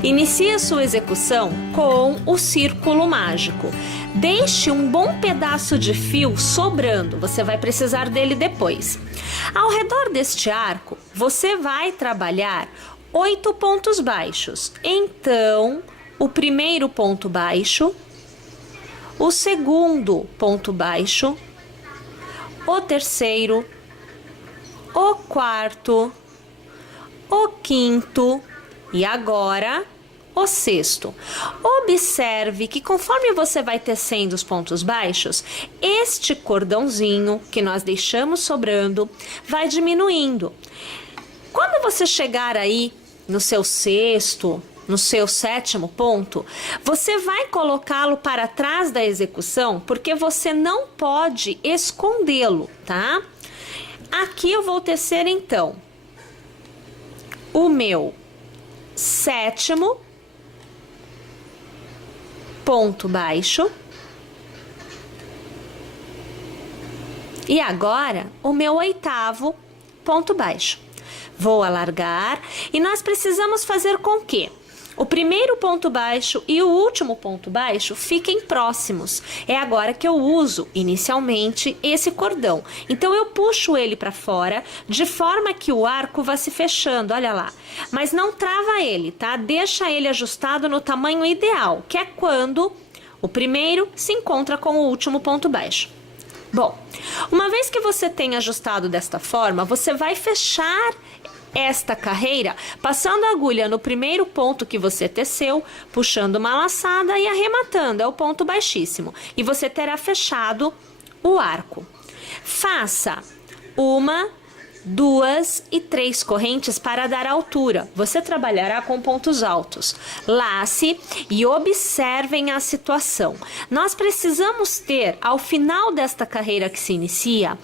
Inicie a sua execução com o círculo mágico. Deixe um bom pedaço de fio sobrando, você vai precisar dele depois. Ao redor deste arco, você vai trabalhar 8 pontos baixos. Então, o primeiro ponto baixo, o segundo ponto baixo, o terceiro, o quarto, o quinto e agora o sexto. Observe que conforme você vai tecendo os pontos baixos, este cordãozinho que nós deixamos sobrando vai diminuindo. Quando você chegar aí no seu sexto, no seu sétimo ponto, você vai colocá-lo para trás da execução, porque você não pode escondê-lo, tá? Aqui eu vou tecer então o meu sétimo ponto baixo e agora o meu oitavo ponto baixo. Vou alargar e nós precisamos fazer com que o primeiro ponto baixo e o último ponto baixo fiquem próximos. É agora que eu uso inicialmente esse cordão. Então eu puxo ele para fora de forma que o arco vá se fechando, olha lá. Mas não trava ele, tá? Deixa ele ajustado no tamanho ideal, que é quando o primeiro se encontra com o último ponto baixo. Bom, uma vez que você tem ajustado desta forma, você vai fechar esta carreira passando a agulha no primeiro ponto que você teceu, puxando uma laçada e arrematando, é o ponto baixíssimo. E você terá fechado o arco. Faça uma, 2 e 3 correntes para dar altura. Você trabalhará com pontos altos. Lace e observem a situação. Nós precisamos ter, ao final desta carreira que se inicia,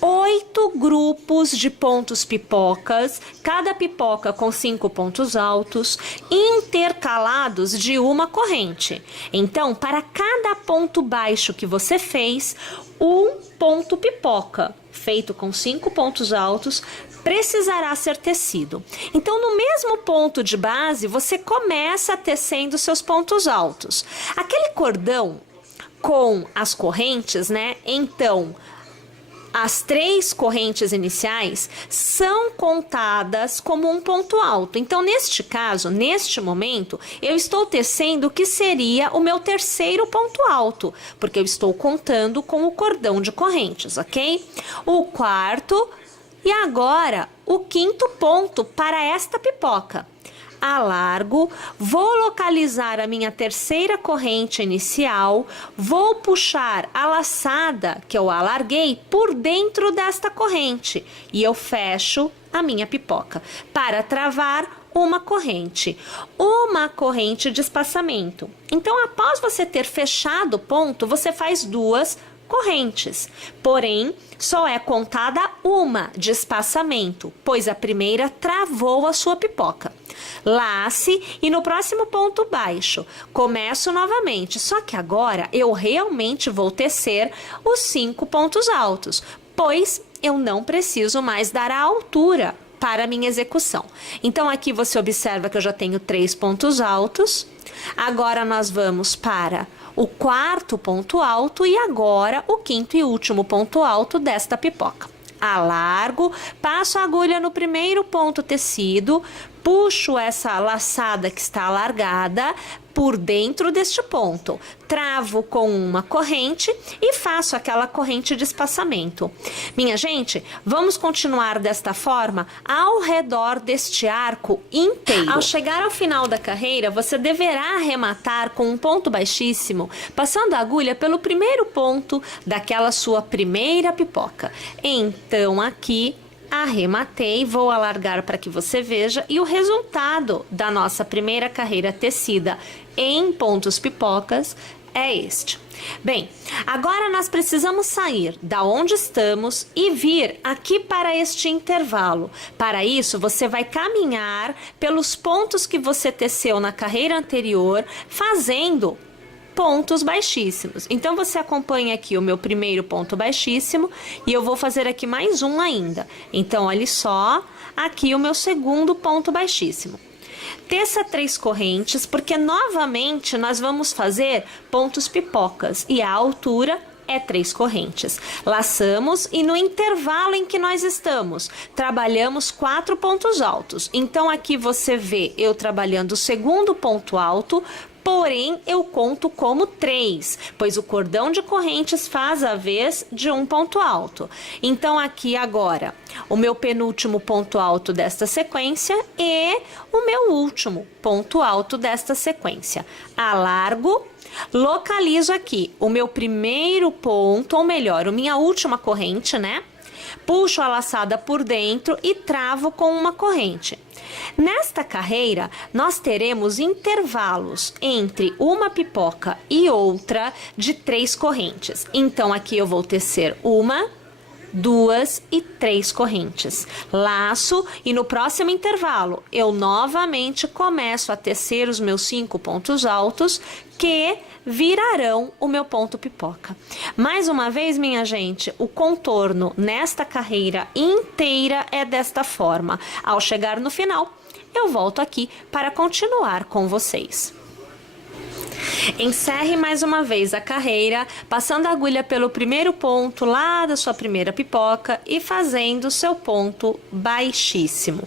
8 grupos de pontos pipocas, cada pipoca com 5 pontos altos, intercalados de uma corrente. Então, para cada ponto baixo que você fez, um ponto pipoca, feito com 5 pontos altos, precisará ser tecido. Então, no mesmo ponto de base, você começa tecendo seus pontos altos. Aquele cordão com as correntes, né? Então, as 3 correntes iniciais são contadas como um ponto alto. Então, neste caso, neste momento, eu estou tecendo o que seria o meu terceiro ponto alto, porque eu estou contando com o cordão de correntes, ok? O quarto e agora o quinto ponto para esta pipoca. Alargo, vou localizar a minha terceira corrente inicial, vou puxar a laçada que eu alarguei por dentro desta corrente e eu fecho a minha pipoca para travar uma corrente de espaçamento. Então, após você ter fechado o ponto, você faz 2 correntes, porém só é contada uma de espaçamento, pois a primeira travou a sua pipoca. Lace e no próximo ponto baixo começo novamente, só que agora eu realmente vou tecer os 5 pontos altos, pois eu não preciso mais dar a altura para a minha execução. Então aqui você observa que eu já tenho 3 pontos altos. Agora nós vamos para o quarto ponto alto e agora o quinto e último ponto alto desta pipoca. Alargo, passo a agulha no primeiro ponto tecido, puxo essa laçada que está alargada por dentro deste ponto, travo com uma corrente e faço aquela corrente de espaçamento. Minha gente, vamos continuar desta forma ao redor deste arco inteiro. Ao chegar ao final da carreira, você deverá arrematar com um ponto baixíssimo, passando a agulha pelo primeiro ponto daquela sua primeira pipoca. Então, aqui arrematei, vou alargar para que você veja e o resultado da nossa primeira carreira tecida em pontos pipocas é este. Bem, agora nós precisamos sair da onde estamos e vir aqui para este intervalo. Para isso, você vai caminhar pelos pontos que você teceu na carreira anterior, fazendo pontos baixíssimos. Então, você acompanha aqui o meu primeiro ponto baixíssimo e eu vou fazer aqui mais um ainda. Então, olha só, aqui o meu segundo ponto baixíssimo. teça 3 correntes, porque novamente nós vamos fazer pontos pipocas e a altura é 3 correntes. Laçamos e no intervalo em que nós estamos, trabalhamos 4 pontos altos. Então aqui você vê eu trabalhando o segundo ponto alto, porém eu conto como 3, pois o cordão de correntes faz a vez de um ponto alto. Então aqui agora, o meu penúltimo ponto alto desta sequência e o meu último ponto alto desta sequência. Alargo, localizo aqui o meu primeiro ponto, ou melhor, a minha última corrente, né? Puxo a laçada por dentro e travo com uma corrente. Nesta carreira, nós teremos intervalos entre uma pipoca e outra de 3 correntes. Então, aqui eu vou tecer 1, 2 e 3 correntes. Laço e no próximo intervalo, eu novamente começo a tecer os meus 5 pontos altos que virarão o meu ponto pipoca. Mais uma vez, minha gente, o contorno nesta carreira inteira é desta forma. Ao chegar no final, eu volto aqui para continuar com vocês. Encerre mais uma vez a carreira, passando a agulha pelo primeiro ponto lá da sua primeira pipoca e fazendo o seu ponto baixíssimo.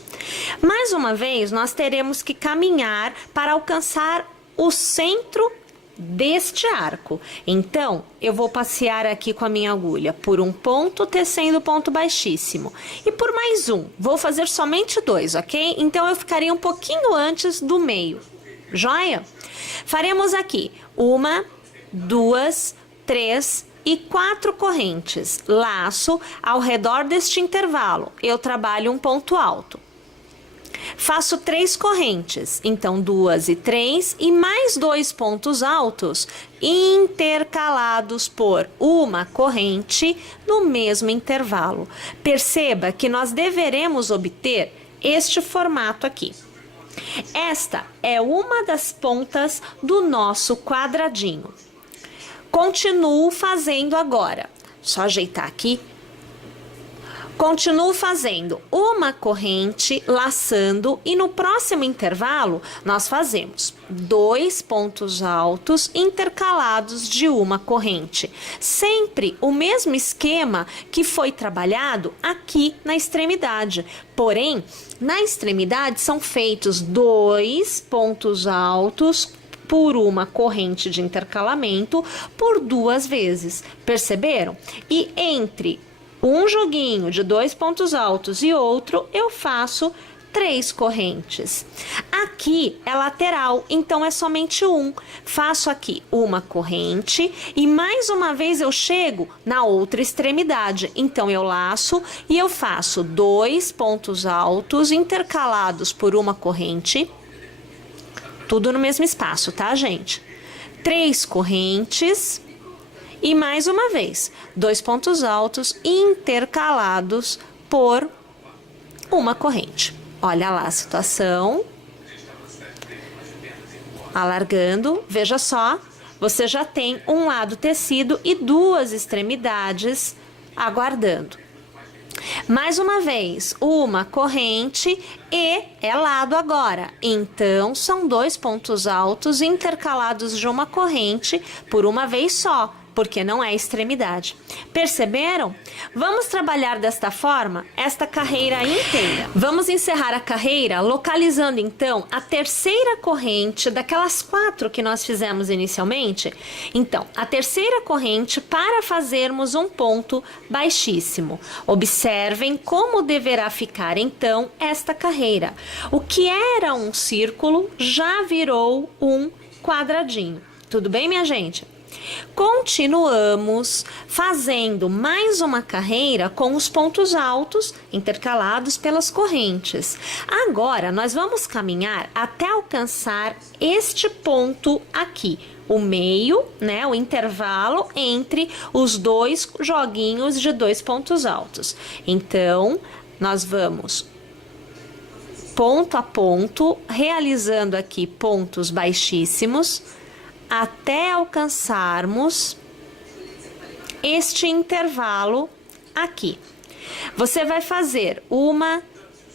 Mais uma vez, nós teremos que caminhar para alcançar o centro deste arco. Então, eu vou passear aqui com a minha agulha por um ponto, tecendo ponto baixíssimo. E por mais um, vou fazer somente 2, ok? Então, eu ficaria um pouquinho antes do meio. Joia? Faremos aqui 1, 2, 3 e 4 correntes. Laço ao redor deste intervalo. Eu trabalho um ponto alto. Faço 3 correntes, então 2 e 3 e mais 2 pontos altos intercalados por uma corrente no mesmo intervalo. Perceba que nós deveremos obter este formato aqui. Esta é uma das pontas do nosso quadradinho. Continuo fazendo agora. Só ajeitar aqui. Continuo fazendo uma corrente, laçando, e no próximo intervalo nós fazemos 2 pontos altos intercalados de uma corrente. Sempre o mesmo esquema que foi trabalhado aqui na extremidade. Porém, na extremidade são feitos 2 pontos altos por uma corrente de intercalamento por 2 vezes. Perceberam? E entre um joguinho de 2 pontos altos e outro, eu faço 3 correntes. Aqui é lateral, então é somente um. Faço aqui uma corrente e mais uma vez eu chego na outra extremidade. Então eu laço e eu faço 2 pontos altos intercalados por uma corrente. Tudo no mesmo espaço, tá, gente? 3 correntes. E mais uma vez, 2 pontos altos intercalados por uma corrente. Olha lá a situação. Alargando, veja só, você já tem um lado tecido e 2 extremidades aguardando. Mais uma vez, uma corrente e é lado agora. Então, são 2 pontos altos intercalados de uma corrente por uma vez só, porque não é extremidade. Perceberam? Vamos trabalhar desta forma esta carreira inteira. Vamos encerrar a carreira localizando então a terceira corrente daquelas 4 que nós fizemos inicialmente. Então, a terceira corrente para fazermos um ponto baixíssimo. Observem como deverá ficar então esta carreira. O que era um círculo já virou um quadradinho. Tudo bem, minha gente? Continuamos fazendo mais uma carreira com os pontos altos intercalados pelas correntes. Agora, nós vamos caminhar até alcançar este ponto aqui, o meio, né, o intervalo entre os 2 joguinhos de 2 pontos altos. Então, nós vamos ponto a ponto, realizando aqui pontos baixíssimos, até alcançarmos este intervalo aqui. Você vai fazer 1,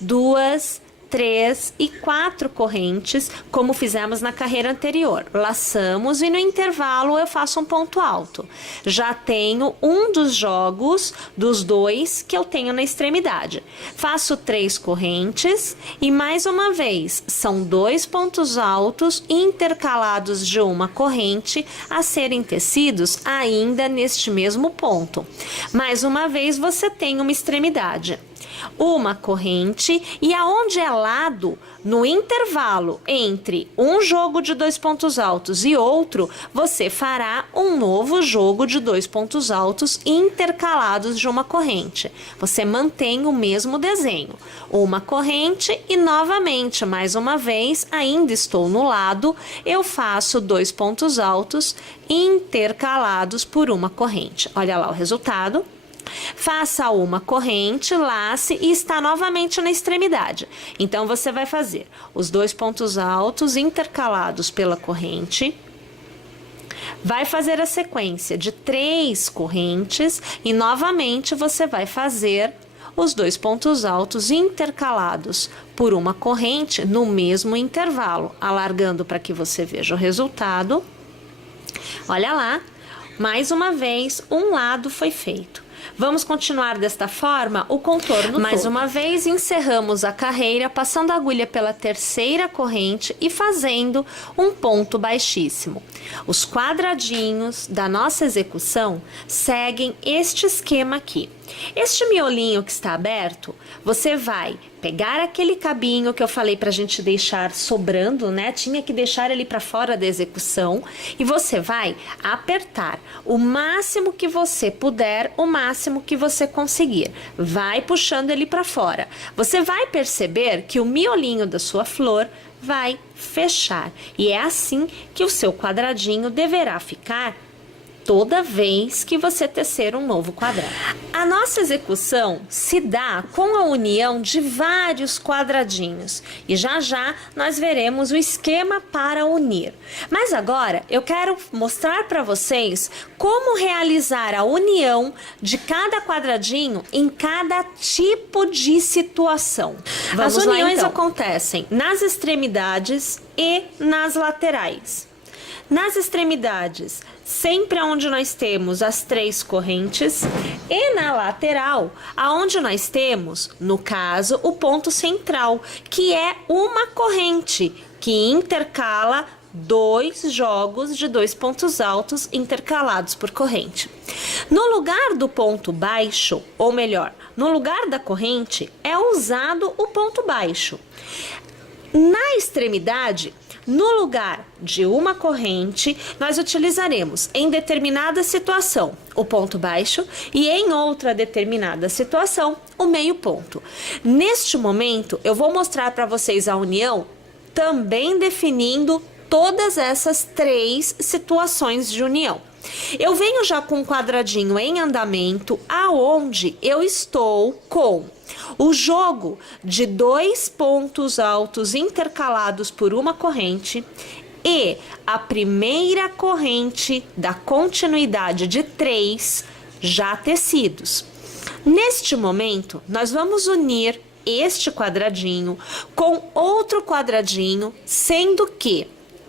2, 3 e 4 correntes, como fizemos na carreira anterior. Laçamos e no intervalo eu faço um ponto alto. Já tenho um dos jogos dos 2 que eu tenho na extremidade. Faço 3 correntes e mais uma vez são 2 pontos altos intercalados de uma corrente a serem tecidos ainda neste mesmo ponto. Mais uma vez você tem uma extremidade, uma corrente, e aonde é lado, no intervalo entre um jogo de 2 pontos altos e outro, você fará um novo jogo de 2 pontos altos intercalados de uma corrente. Você mantém o mesmo desenho, uma corrente e novamente, mais uma vez, ainda estou no lado, eu faço 2 pontos altos intercalados por uma corrente. Olha lá o resultado. Faça uma corrente, lace e está novamente na extremidade. Então, você vai fazer os 2 pontos altos intercalados pela corrente, vai fazer a sequência de 3 correntes e novamente você vai fazer os 2 pontos altos intercalados por uma corrente no mesmo intervalo, alargando para que você veja o resultado. Olha lá, mais uma vez, um lado foi feito. Vamos continuar desta forma o contorno mais todo. Uma vez encerramos a carreira passando a agulha pela terceira corrente e fazendo um ponto baixíssimo. Os quadradinhos da nossa execução seguem este esquema aqui. Este miolinho que está aberto, você vai pegar aquele cabinho que eu falei para a gente deixar sobrando, né? Tinha que deixar ele para fora da execução e você vai apertar o máximo que você puder, o máximo que você conseguir. Vai puxando ele para fora. Você vai perceber que o miolinho da sua flor vai fechar e é assim que o seu quadradinho deverá ficar toda vez que você tecer um novo quadrado. A nossa execução se dá com a união de vários quadradinhos e já já nós veremos o esquema para unir. Mas agora eu quero mostrar para vocês como realizar a união de cada quadradinho em cada tipo de situação. As uniões então acontecem nas extremidades e nas laterais. Nas extremidades, sempre onde nós temos as 3 correntes, e na lateral, aonde nós temos, no caso, o ponto central, que é uma corrente que intercala 2 jogos de 2 pontos altos intercalados por corrente. No lugar do ponto baixo, ou melhor, no lugar da corrente, é usado o ponto baixo. Na extremidade, no lugar de uma corrente, nós utilizaremos em determinada situação o ponto baixo e em outra determinada situação o meio ponto. Neste momento, eu vou mostrar para vocês a união também definindo todas essas 3 situações de união. Eu venho já com um quadradinho em andamento, aonde eu estou com o jogo de 2 pontos altos intercalados por uma corrente e a primeira corrente da continuidade de 3 já tecidos. Neste momento, nós vamos unir este quadradinho com outro quadradinho, sendo que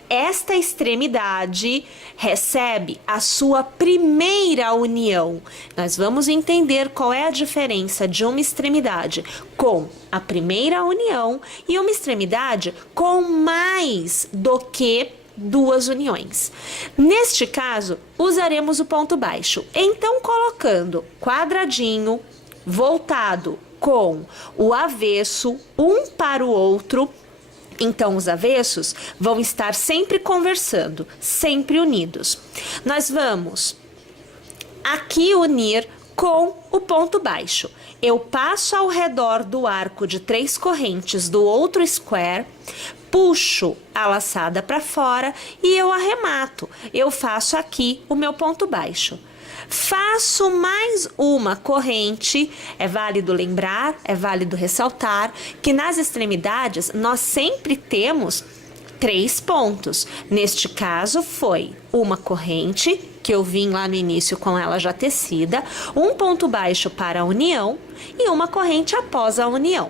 esta extremidade recebe a sua primeira união. Nós vamos entender qual é a diferença de uma extremidade com a primeira união e uma extremidade com mais do que 2 uniões. Neste caso, usaremos o ponto baixo. Então, colocando quadradinho voltado com o avesso um para o outro, então, os avessos vão estar sempre conversando, sempre unidos. Nós vamos aqui unir com o ponto baixo. Eu passo ao redor do arco de 3 correntes do outro square, puxo a laçada para fora e eu arremato. Eu faço aqui o meu ponto baixo. Faço mais uma corrente, é válido lembrar, é válido ressaltar que nas extremidades nós sempre temos 3 pontos. Neste caso foi uma corrente, que eu vim lá no início com ela já tecida, um ponto baixo para a união e uma corrente após a união.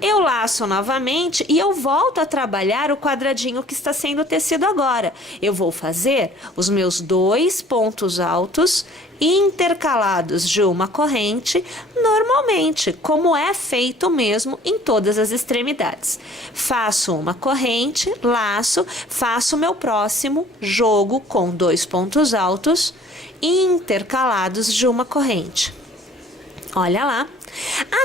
Eu laço novamente e eu volto a trabalhar o quadradinho que está sendo tecido agora. Eu vou fazer os meus 2 pontos altos intercalados de uma corrente, normalmente, como é feito mesmo em todas as extremidades. Faço uma corrente, laço, faço o meu próximo jogo com 2 pontos altos intercalados de uma corrente. Olha lá.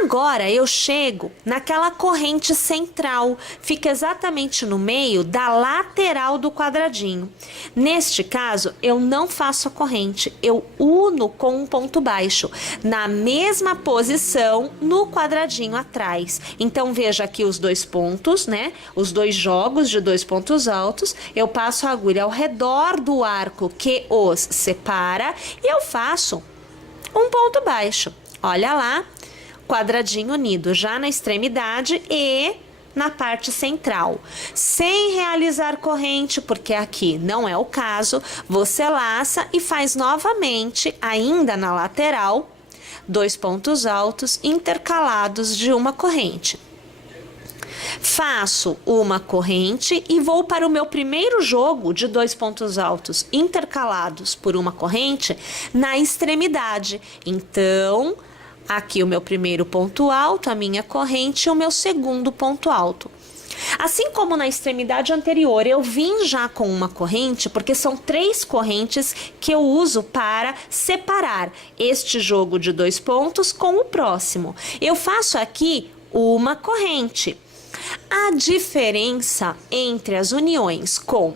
Agora eu chego naquela corrente central, fica exatamente no meio da lateral do quadradinho. Neste caso, eu não faço a corrente, eu uno com um ponto baixo, na mesma posição no quadradinho atrás. Então veja aqui os 2 pontos, né? Os 2 jogos de 2 pontos altos, eu passo a agulha ao redor do arco que os separa e eu faço um ponto baixo. Olha lá. Quadradinho unido já na extremidade e na parte central. Sem realizar corrente, porque aqui não é o caso, você laça e faz novamente, ainda na lateral, 2 pontos altos intercalados de uma corrente. Faço uma corrente e vou para o meu primeiro jogo de 2 pontos altos intercalados por uma corrente na extremidade. Então, aqui o meu primeiro ponto alto, a minha corrente e o meu segundo ponto alto. Assim como na extremidade anterior, eu vim já com uma corrente, porque são 3 correntes que eu uso para separar este jogo de 2 pontos com o próximo. Eu faço aqui uma corrente. A diferença entre as uniões com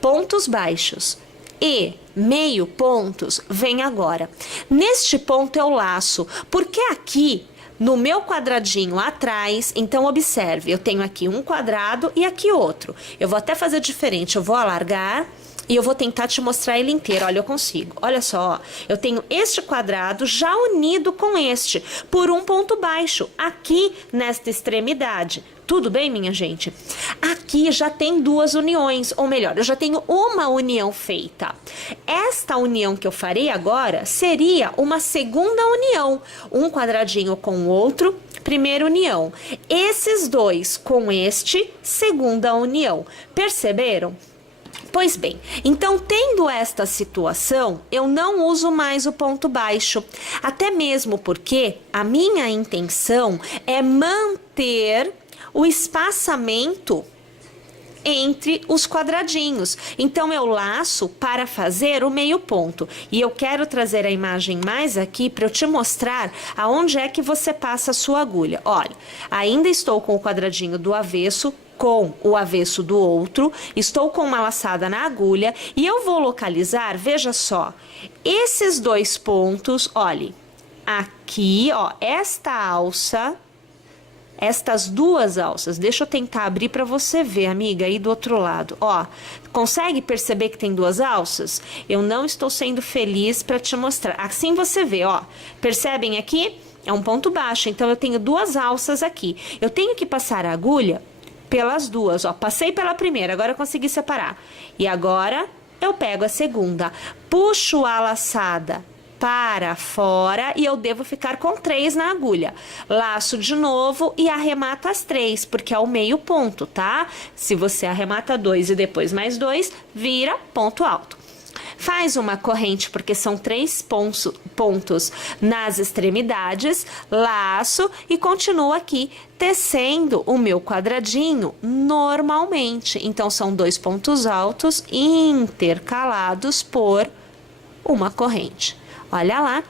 pontos baixos e meio pontos vem agora. Neste ponto eu laço, porque aqui no meu quadradinho atrás, então observe, eu tenho aqui um quadrado e aqui outro. Eu vou até fazer diferente, eu vou alargar e eu vou tentar te mostrar ele inteiro. Olha, eu consigo. Olha só, ó. Eu tenho este quadrado já unido com este por um ponto baixo aqui nesta extremidade. Tudo bem, minha gente? Aqui já tem 2 uniões, ou melhor, eu já tenho uma união feita. Esta união que eu farei agora seria uma segunda união. Um quadradinho com o outro, primeira união. Esses 2 com este, segunda união. Perceberam? Pois bem, então tendo esta situação, eu não uso mais o ponto baixo, até mesmo porque a minha intenção é manter o espaçamento entre os quadradinhos. Então eu laço para fazer o meio ponto. E eu quero trazer a imagem mais aqui para eu te mostrar aonde é que você passa a sua agulha. Olha, ainda estou com o quadradinho do avesso, com o avesso do outro, estou com uma laçada na agulha e eu vou localizar, veja só, esses 2 pontos, olhe, aqui, ó, esta alça, estas 2 alças, deixa eu tentar abrir para você ver, amiga, aí do outro lado, ó, consegue perceber que tem 2 alças? Eu não estou sendo feliz para te mostrar, assim você vê, ó, percebem aqui? É um ponto baixo, então eu tenho 2 alças aqui, eu tenho que passar a agulha pelas 2, ó, passei pela primeira, agora eu consegui separar, e agora eu pego a segunda, puxo a laçada para fora e eu devo ficar com 3 na agulha. Laço de novo e arremato as 3, porque é o meio ponto, tá? Se você arremata 2 e depois mais 2, vira ponto alto. Faz uma corrente, porque são 3 pontos nas extremidades, laço e continuo aqui tecendo o meu quadradinho normalmente. Então, são 2 pontos altos intercalados por uma corrente. Olha lá,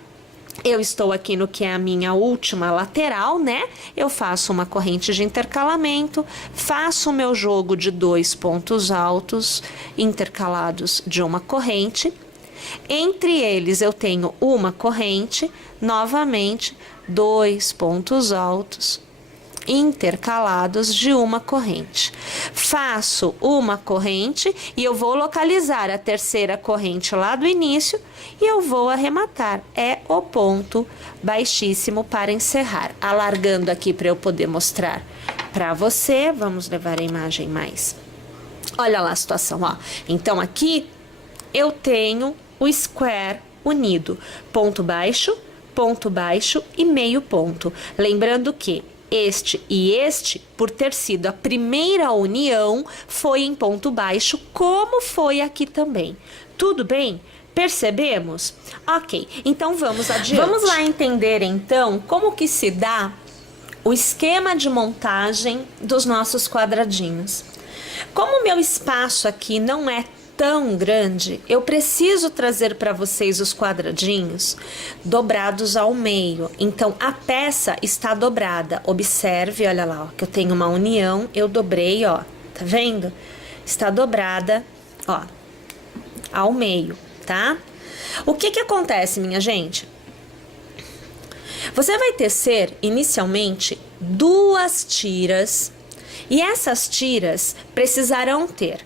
eu estou aqui no que é a minha última lateral, né? Eu faço uma corrente de intercalamento, faço o meu jogo de 2 pontos altos intercalados de uma corrente. Entre eles eu tenho uma corrente, novamente 2 pontos altos intercalados de uma corrente. Faço uma corrente e eu vou localizar a terceira corrente lá do início e eu vou arrematar. É o ponto baixíssimo para encerrar. Alargando aqui para eu poder mostrar para você. Vamos levar a imagem mais. Olha lá a situação, ó. Então aqui eu tenho o square unido. Ponto baixo e meio ponto. Lembrando que este e este, por ter sido a primeira união, foi em ponto baixo, como foi aqui também. Tudo bem? Percebemos? Ok, então vamos adiante. Vamos lá entender então como que se dá o esquema de montagem dos nossos quadradinhos. Como o meu espaço aqui não é tão grande, eu preciso trazer para vocês os quadradinhos dobrados ao meio. Então, a peça está dobrada. Observe, olha lá, ó, que eu tenho uma união, eu dobrei, ó, tá vendo? Está dobrada, ó, ao meio, tá? O que que acontece, minha gente? Você vai tecer, inicialmente, 2 tiras, e essas tiras precisarão ter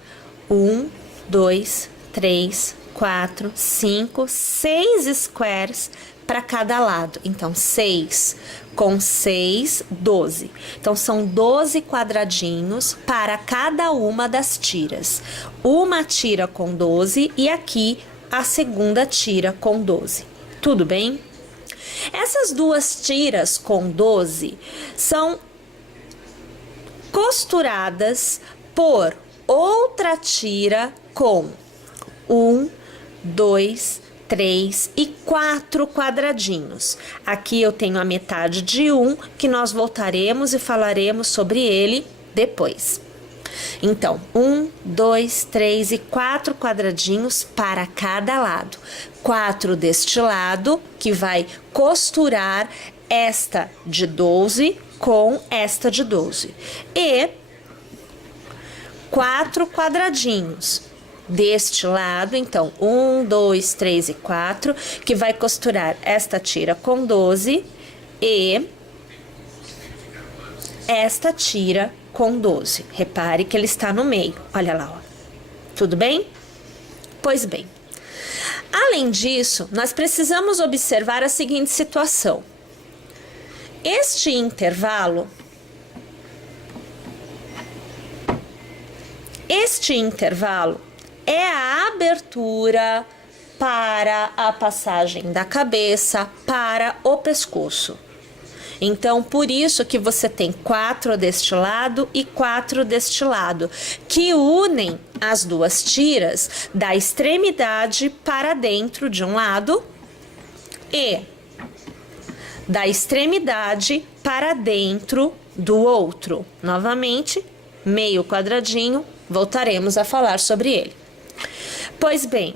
1, 2, 3, 4, 5, 6 squares para cada lado. Então, 6 com 6, 12. Então, são 12 quadradinhos para cada uma das tiras. Uma tira com 12 e aqui a segunda tira com 12. Tudo bem? Essas 2 tiras com 12 são costuradas por outra tira com 1, 2, 3 e 4 quadradinhos. Aqui eu tenho a metade de 1, que nós voltaremos e falaremos sobre ele depois. Então, 1, 2, 3 e 4 quadradinhos para cada lado. 4 deste lado, que vai costurar esta de 12 com esta de 12. E 4 quadradinhos deste lado, então 1, 2, 3 e 4, que vai costurar esta tira com 12 e esta tira com 12. Repare que ele está no meio, olha lá, ó. Tudo bem? Pois bem, além disso, nós precisamos observar a seguinte situação. Este intervalo é a abertura para a passagem da cabeça para o pescoço. Então, por isso que você tem 4 deste lado e 4 deste lado, que unem as 2 tiras da extremidade para dentro de um lado e da extremidade para dentro do outro. Novamente, meio quadradinho, voltaremos a falar sobre ele. Pois bem,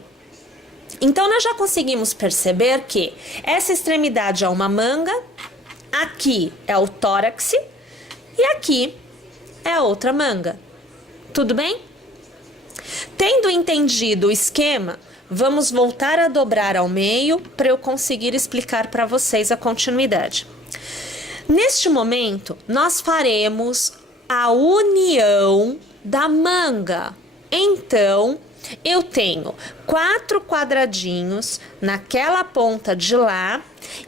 então nós já conseguimos perceber que essa extremidade é uma manga, aqui é o tórax e aqui é a outra manga. Tudo bem? Tendo entendido o esquema, vamos voltar a dobrar ao meio para eu conseguir explicar para vocês a continuidade. Neste momento, nós faremos a união da manga. Então, eu tenho 4 quadradinhos naquela ponta de lá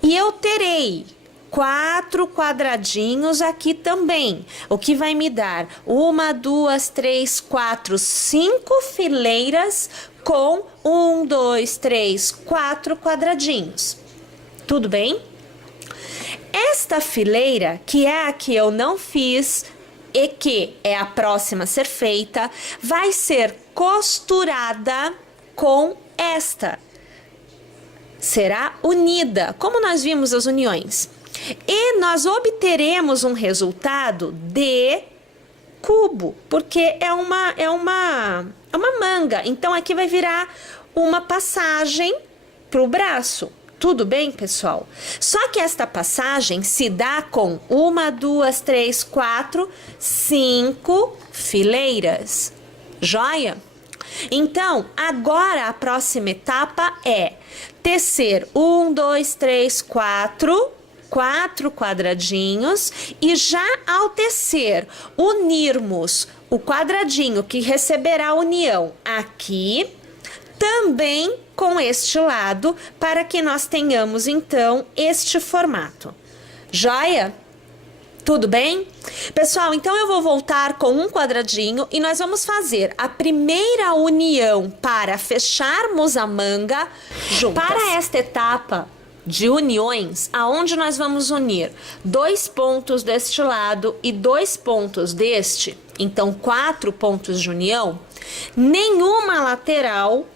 e eu terei 4 quadradinhos aqui também, o que vai me dar 1, 2, 3, 4, 5 fileiras com 1, 2, 3, 4 quadradinhos. Tudo bem? Esta fileira, que é a que eu não fiz e que é a próxima a ser feita, vai ser costurada com esta. Será unida, como nós vimos as uniões. E nós obteremos um resultado de cubo, porque é uma manga. Então, aqui vai virar uma passagem para o braço. Tudo bem, pessoal? Só que esta passagem se dá com 1, 2, 3, 4, 5 fileiras. Joia? Então, agora a próxima etapa é tecer 1, 2, 3, 4 quadradinhos e já ao tecer, unirmos o quadradinho que receberá a união aqui, também com este lado, para que nós tenhamos então este formato. Joia? Tudo bem? Pessoal, então eu vou voltar com um quadradinho e nós vamos fazer a primeira união para fecharmos a manga juntas. Para esta etapa, de uniões, aonde nós vamos unir 2 pontos deste lado e 2 pontos deste, então 4 pontos de união, nenhuma lateral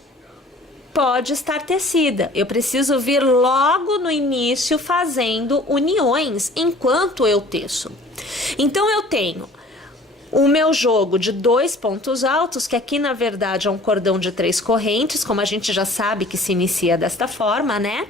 pode estar tecida. Eu preciso vir logo no início fazendo uniões enquanto eu teço. Então eu tenho o meu jogo de 2 pontos altos, que aqui na verdade é um cordão de 3 correntes, como a gente já sabe que se inicia desta forma, né?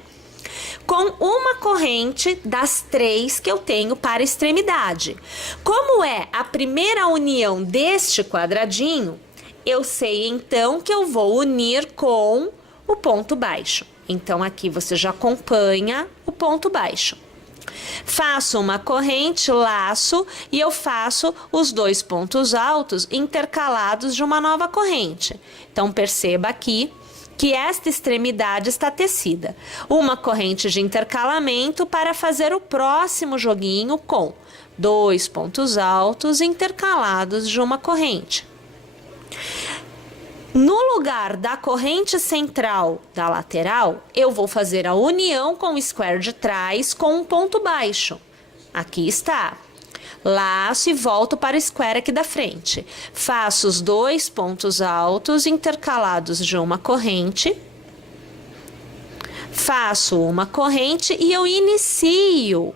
Com uma corrente das 3 que eu tenho para a extremidade. Como é a primeira união deste quadradinho, eu sei então que eu vou unir com o ponto baixo. Então aqui você já acompanha o ponto baixo. Faço uma corrente, laço e eu faço os 2 pontos altos intercalados de uma nova corrente. Então perceba aqui que esta extremidade está tecida. Uma corrente de intercalamento para fazer o próximo joguinho com 2 pontos altos intercalados de uma corrente. No lugar da corrente central da lateral, eu vou fazer a união com o square de trás com um ponto baixo. Aqui está. Laço e volto para o square aqui da frente. Faço os 2 pontos altos intercalados de uma corrente. Faço uma corrente e eu inicio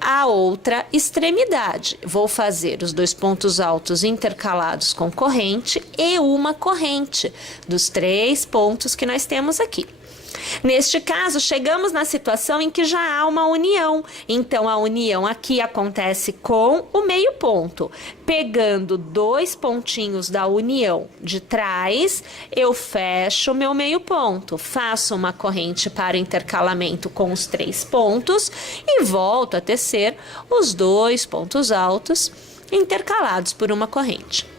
a outra extremidade. Vou fazer os 2 pontos altos intercalados com corrente e uma corrente dos 3 pontos que nós temos aqui. Neste caso, chegamos na situação em que já há uma união. Então, a união aqui acontece com o meio ponto. Pegando 2 pontinhos da união de trás, eu fecho o meu meio ponto. Faço uma corrente para intercalamento com os 3 pontos e volto a tecer os 2 pontos altos intercalados por uma corrente.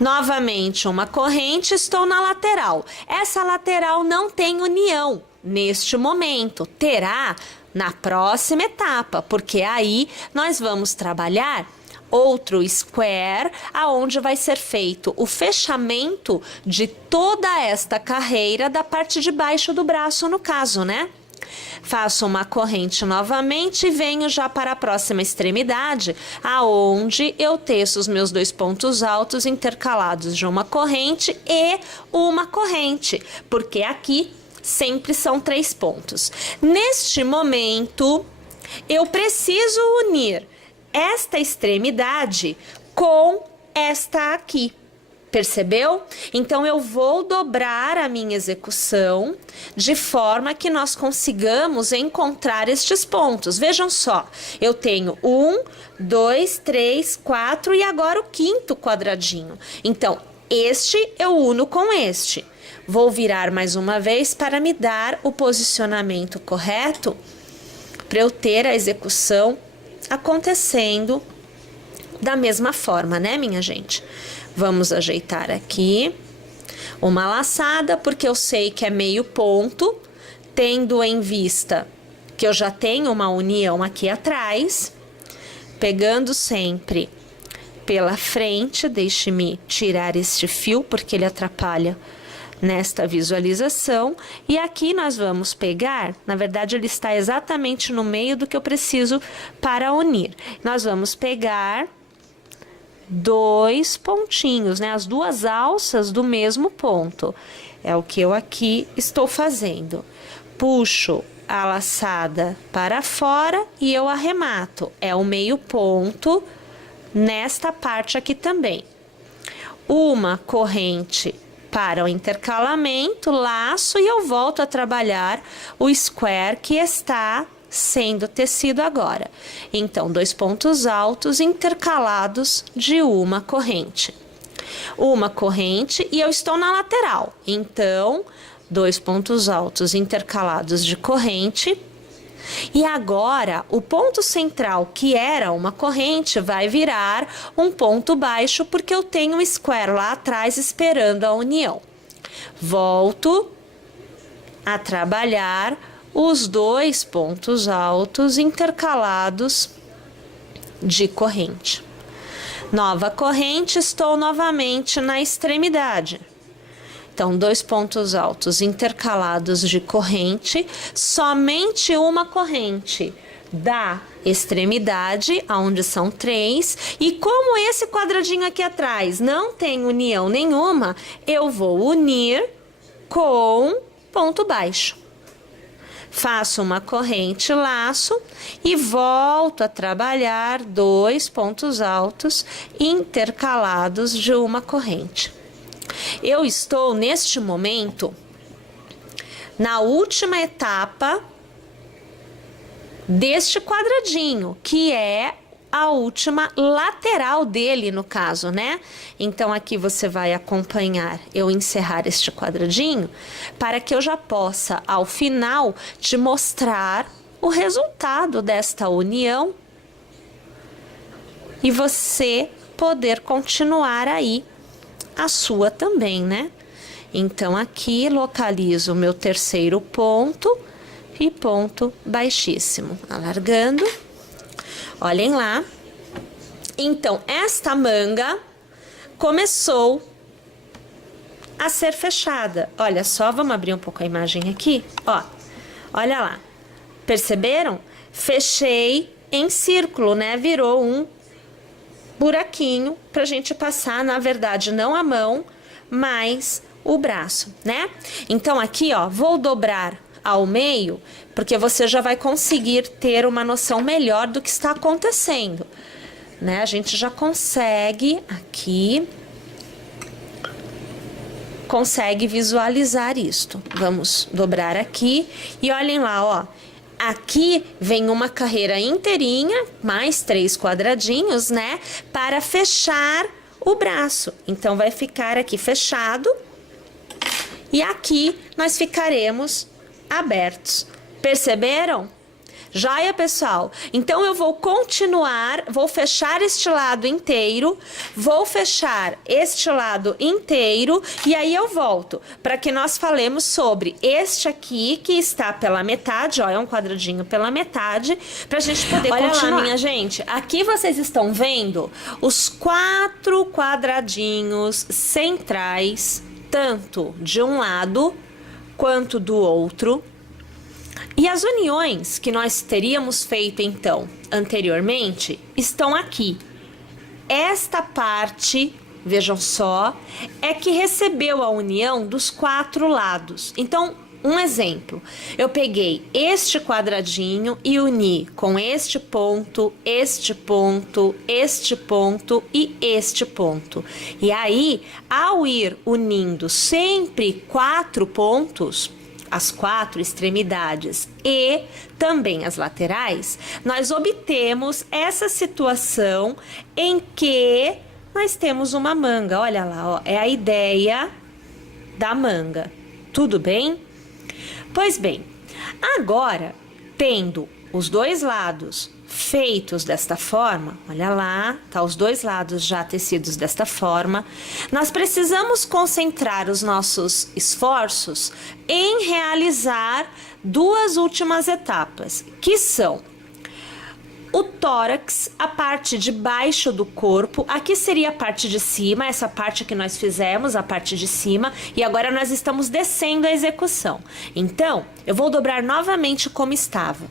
Novamente uma corrente, estou na lateral. Essa lateral não tem união neste momento, terá na próxima etapa, porque aí nós vamos trabalhar outro square, aonde vai ser feito o fechamento de toda esta carreira da parte de baixo do braço, no caso, né? Faço uma corrente novamente e venho já para a próxima extremidade, aonde eu teço os meus 2 pontos altos intercalados de uma corrente e uma corrente, porque aqui sempre são 3 pontos. Neste momento, eu preciso unir esta extremidade com esta aqui. Percebeu? Então, eu vou dobrar a minha execução de forma que nós consigamos encontrar estes pontos. Vejam só, eu tenho 1, 2, 3, 4 e agora o 5º quadradinho. Então, este eu uno com este. Vou virar mais uma vez para me dar o posicionamento correto para eu ter a execução acontecendo da mesma forma, né, minha gente? Vamos ajeitar aqui uma laçada, porque eu sei que é meio ponto, tendo em vista que eu já tenho uma união aqui atrás, pegando sempre pela frente. Deixe-me tirar este fio, porque ele atrapalha nesta visualização. E aqui nós vamos pegar, na verdade ele está exatamente no meio do que eu preciso para unir. Nós vamos pegar 2 pontinhos, né? As 2 alças do mesmo ponto. É o que eu aqui estou fazendo. Puxo a laçada para fora e eu arremato. É o meio ponto nesta parte aqui também. Uma corrente para o intercalamento, laço e eu volto a trabalhar o square que está sendo tecido agora. Então, 2 pontos altos intercalados de uma corrente. Uma corrente e eu estou na lateral. Então, 2 pontos altos intercalados de corrente. E agora, o ponto central, que era uma corrente, vai virar um ponto baixo, porque eu tenho um square lá atrás esperando a união. Volto a trabalhar os 2 pontos altos intercalados de corrente. Nova corrente, estou novamente na extremidade. Então, 2 pontos altos intercalados de corrente, somente uma corrente da extremidade, onde são 3, e como esse quadradinho aqui atrás não tem união nenhuma, eu vou unir com ponto baixo. Faço uma corrente laço e volto a trabalhar 2 pontos altos intercalados de uma corrente. Eu estou, neste momento, na última etapa deste quadradinho, que é a última lateral dele, no caso, né? Então, aqui você vai acompanhar eu encerrar este quadradinho para que eu já possa, ao final, te mostrar o resultado desta união e você poder continuar aí a sua também, né? Então, aqui localizo o meu terceiro ponto e ponto baixíssimo. Alargando. Olhem lá. Então, esta manga começou a ser fechada. Olha só, vamos abrir um pouco a imagem aqui. Ó, olha lá. Perceberam? Fechei em círculo, né? Virou um buraquinho pra gente passar, na verdade, não a mão, mas o braço, né? Então, aqui, ó, vou dobrar ao meio, porque você já vai conseguir ter uma noção melhor do que está acontecendo, né? A gente já consegue aqui, consegue visualizar isto. Vamos dobrar aqui e olhem lá, ó. Aqui vem uma carreira inteirinha, mais 3 quadradinhos, né? Para fechar o braço. Então, vai ficar aqui fechado e aqui nós ficaremos abertos. Perceberam? Joia, pessoal? Então, eu vou continuar, vou fechar este lado inteiro, vou fechar este lado inteiro e aí eu volto para que nós falemos sobre este aqui que está pela metade, ó, é um quadradinho pela metade, pra gente poder continuar. Lá, minha gente, aqui vocês estão vendo os 4 quadradinhos centrais, tanto de um lado quanto do outro. E as uniões que nós teríamos feito, então, anteriormente, estão aqui. Esta parte, vejam só, é que recebeu a união dos 4 lados. Então, um exemplo, eu peguei este quadradinho e uni com este ponto, este ponto, este ponto e este ponto. E aí, ao ir unindo sempre 4 pontos, as 4 extremidades e também as laterais, nós obtemos essa situação em que nós temos uma manga. Olha lá, ó, é a ideia da manga. Tudo bem? Pois bem, agora, tendo os 2 lados feitos desta forma, olha lá, tá os 2 lados já tecidos desta forma, nós precisamos concentrar os nossos esforços em realizar 2 últimas etapas, que são o tórax, a parte de baixo do corpo. Aqui seria a parte de cima, essa parte que nós fizemos, a parte de cima, e agora nós estamos descendo a execução. Então, eu vou dobrar novamente como estava.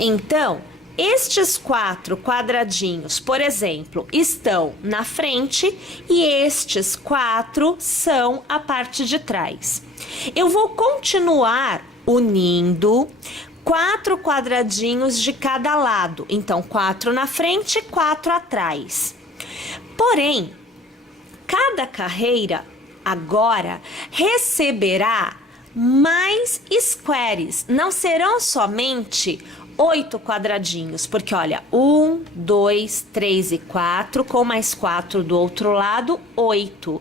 Então, estes 4 quadradinhos, por exemplo, estão na frente e estes 4 são a parte de trás. Eu vou continuar unindo 4 quadradinhos de cada lado. Então, 4 na frente e 4 atrás. Porém, cada carreira agora receberá mais squares. Não serão somente 8 quadradinhos, porque olha, 1, 2, 3 e 4, com mais 4 do outro lado, 8.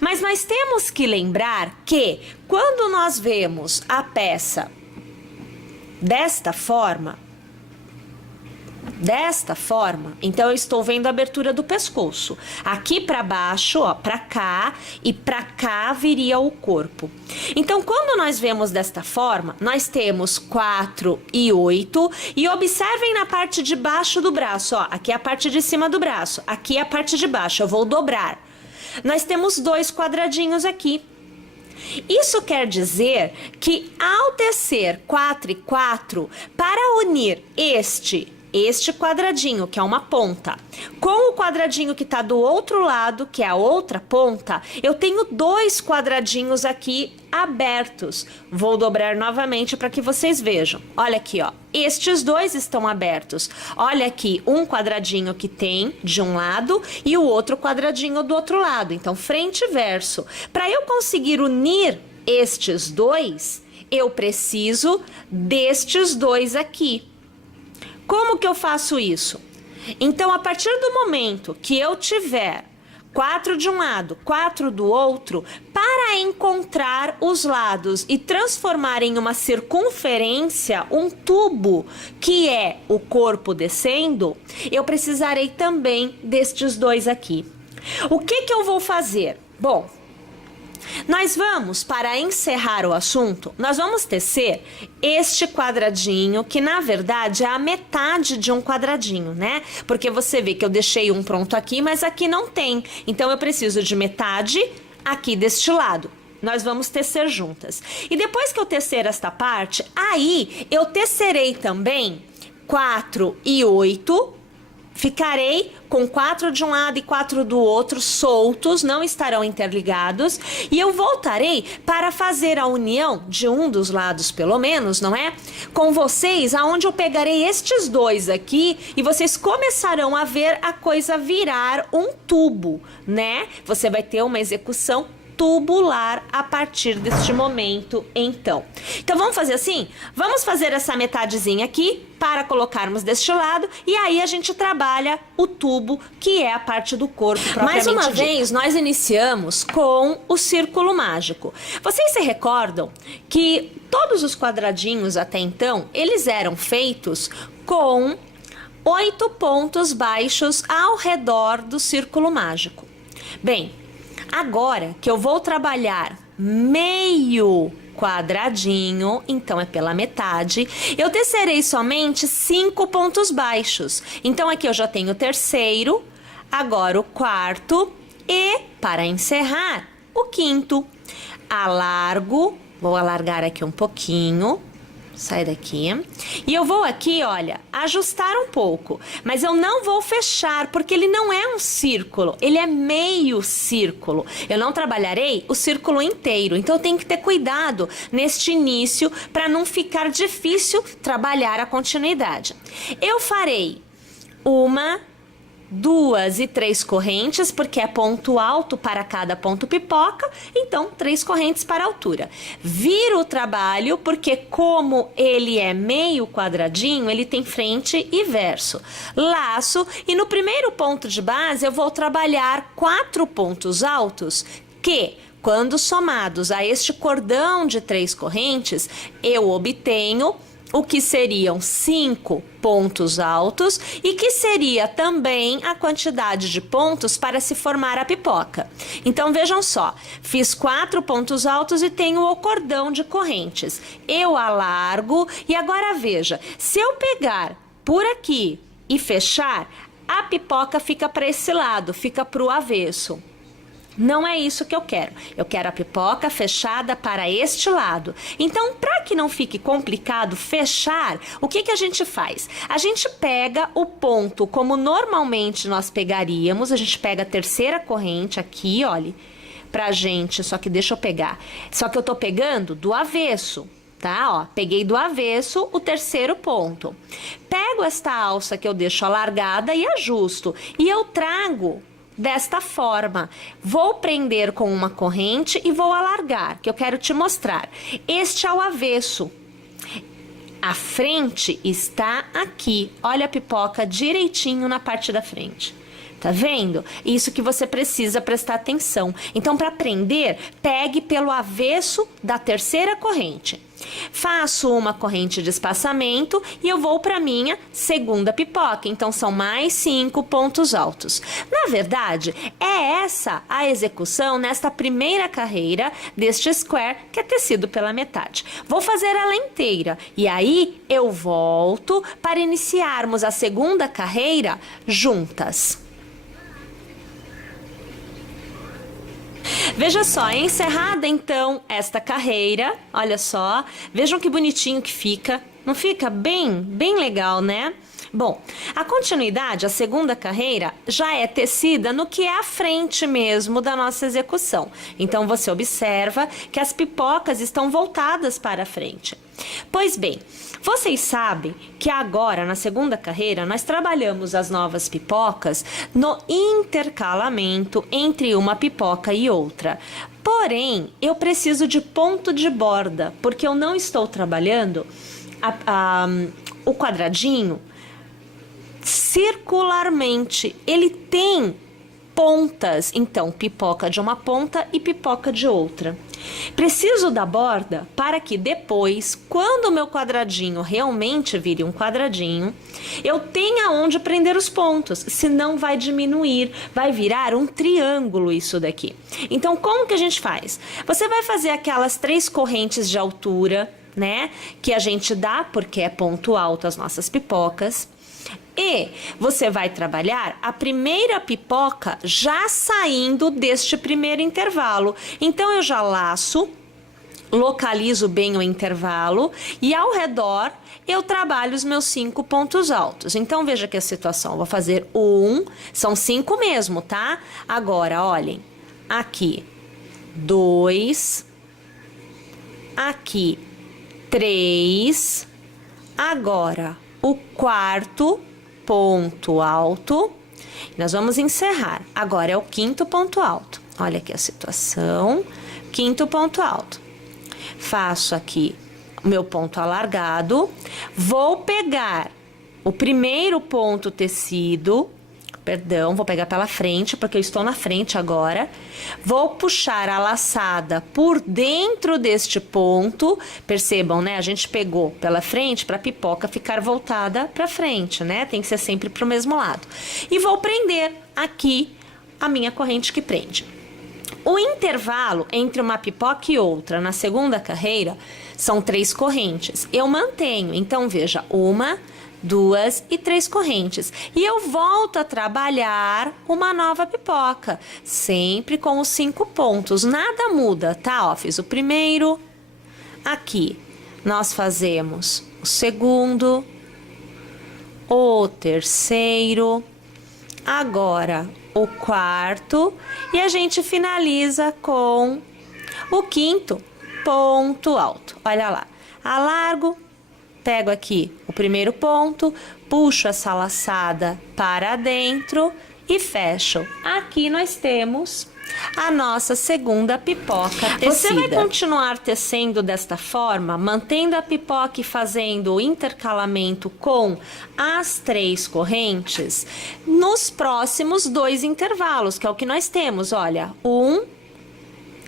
Mas nós temos que lembrar que quando nós vemos a peça desta forma, então eu estou vendo a abertura do pescoço. Aqui para baixo, ó, para cá e para cá viria o corpo. Então, quando nós vemos desta forma, nós temos 4 e 8 e observem na parte de baixo do braço, ó, aqui é a parte de cima do braço, aqui é a parte de baixo, eu vou dobrar. Nós temos 2 quadradinhos aqui. Isso quer dizer que ao tecer 4 e 4, para unir este quadradinho, que é uma ponta, com o quadradinho que está do outro lado, que é a outra ponta, eu tenho 2 quadradinhos aqui abertos. Vou dobrar novamente para que vocês vejam. Olha aqui, ó. Estes 2 estão abertos. Olha aqui, um quadradinho que tem de um lado e o outro quadradinho do outro lado. Então, frente e verso. Para eu conseguir unir estes 2, eu preciso destes 2 aqui. Como que eu faço isso? Então, a partir do momento que eu tiver 4 de um lado, 4 do outro, para encontrar os lados e transformar em uma circunferência, um tubo, que é o corpo descendo, eu precisarei também destes 2 aqui. O que que eu vou fazer? Bom, nós vamos, para encerrar o assunto, nós vamos tecer este quadradinho, que na verdade é a metade de um quadradinho, né? Porque você vê que eu deixei um pronto aqui, mas aqui não tem. Então eu preciso de metade aqui deste lado. Nós vamos tecer juntas. E depois que eu tecer esta parte, aí eu tecerei também 4 e 8. Ficarei com 4 de um lado e 4 do outro soltos, não estarão interligados, e eu voltarei para fazer a união de um dos lados, pelo menos, não é? Com vocês, aonde eu pegarei estes 2 aqui e vocês começarão a ver a coisa virar um tubo, né? Você vai ter uma execução tubular a partir deste momento, então. Então, vamos fazer assim? Vamos fazer essa metadezinha aqui para colocarmos deste lado e aí a gente trabalha o tubo, que é a parte do corpo propriamente dita. Mais uma vez, nós iniciamos com o círculo mágico. Vocês se recordam que todos os quadradinhos até então, eles eram feitos com 8 pontos baixos ao redor do círculo mágico. Bem, agora que eu vou trabalhar meio quadradinho, então é pela metade, eu tecerei somente 5 pontos baixos. Então aqui eu já tenho o terceiro, agora o quarto e, para encerrar, o quinto. Alargo, vou alargar aqui um pouquinho. Sai daqui. E eu vou aqui, olha, ajustar um pouco. Mas eu não vou fechar, porque ele não é um círculo. Ele é meio círculo. Eu não trabalharei o círculo inteiro. Então, eu tenho que ter cuidado neste início para não ficar difícil trabalhar a continuidade. Eu farei 1, 2 e 3 correntes, porque é ponto alto para cada ponto pipoca, então 3 correntes para a altura. Viro o trabalho, porque como ele é meio quadradinho, ele tem frente e verso. Laço, e no primeiro ponto de base eu vou trabalhar 4 pontos altos, que, quando somados a este cordão de 3 correntes, eu obtenho o que seriam 5 pontos altos e que seria também a quantidade de pontos para se formar a pipoca. Então, vejam só, fiz 4 pontos altos e tenho o cordão de correntes. Eu alargo e agora veja, se eu pegar por aqui e fechar, a pipoca fica para esse lado, fica para o avesso. Não é isso que eu quero. Eu quero a pipoca fechada para este lado. Então, para que não fique complicado fechar, o que que a gente faz? A gente pega o ponto como normalmente nós pegaríamos. A gente pega a terceira corrente aqui, olha, pra gente. Só que deixa eu pegar. Só que eu tô pegando do avesso. Tá, ó, peguei do avesso o terceiro ponto. Pego esta alça que eu deixo alargada e ajusto. E eu trago desta forma. Vou prender com uma corrente e vou alargar, que eu quero te mostrar. Este é o avesso. A frente está aqui. Olha a pipoca direitinho na parte da frente. Tá vendo? Isso que você precisa prestar atenção. Então, para prender, pegue pelo avesso da terceira corrente. Faço uma corrente de espaçamento e eu vou para minha segunda pipoca. Então, são mais 5 pontos altos. Na verdade, é essa a execução nesta primeira carreira deste square, que é tecido pela metade. Vou fazer ela inteira e aí eu volto para iniciarmos a segunda carreira juntas. Veja só, encerrada então esta carreira, olha só, vejam que bonitinho que fica, não fica bem legal, né? Bom, a continuidade, a segunda carreira, já é tecida no que é a frente mesmo da nossa execução. Então, você observa que as pipocas estão voltadas para a frente. Pois bem, vocês sabem que agora, na segunda carreira, nós trabalhamos as novas pipocas no intercalamento entre uma pipoca e outra. Porém, eu preciso de ponto de borda, porque eu não estou trabalhando o quadradinho circularmente. Ele tem pontas, então pipoca de uma ponta e pipoca de outra. Preciso da borda para que depois, quando o meu quadradinho realmente vire um quadradinho, eu tenha onde prender os pontos, senão vai diminuir, vai virar um triângulo isso daqui. Então, como que a gente faz? Você vai fazer aquelas 3 correntes de altura, né, que a gente dá porque é ponto alto as nossas pipocas. E você vai trabalhar a primeira pipoca já saindo deste primeiro intervalo. Então, eu já laço, localizo bem o intervalo e ao redor eu trabalho os meus 5 pontos altos. Então, veja que a situação, eu vou fazer 1, são 5 mesmo, tá? Agora, olhem, aqui 2, aqui 3, agora o quarto ponto alto, nós vamos encerrar. Agora é o 5º ponto alto. Olha aqui a situação, 5º ponto alto. Faço aqui o meu ponto alargado, vou pegar o primeiro ponto tecido, vou pegar pela frente, porque eu estou na frente agora. Vou puxar a laçada por dentro deste ponto. Percebam, né? A gente pegou pela frente para a pipoca ficar voltada para frente, né? Tem que ser sempre para o mesmo lado. E vou prender aqui a minha corrente que prende. O intervalo entre uma pipoca e outra na segunda carreira são 3 correntes. Eu mantenho, então veja, 1, 2 e 3 correntes. E eu volto a trabalhar uma nova pipoca, sempre com os 5 pontos. Nada muda, tá? Ó, fiz o primeiro, aqui nós fazemos o segundo, o terceiro, agora o quarto e a gente finaliza com o 5º ponto alto. Olha lá, alargo, pego aqui o primeiro ponto, puxo essa laçada para dentro e fecho. Aqui nós temos a nossa segunda pipoca tecida. Você vai continuar tecendo desta forma, mantendo a pipoca e fazendo o intercalamento com as 3 correntes nos próximos 2 intervalos, que é o que nós temos, olha, 1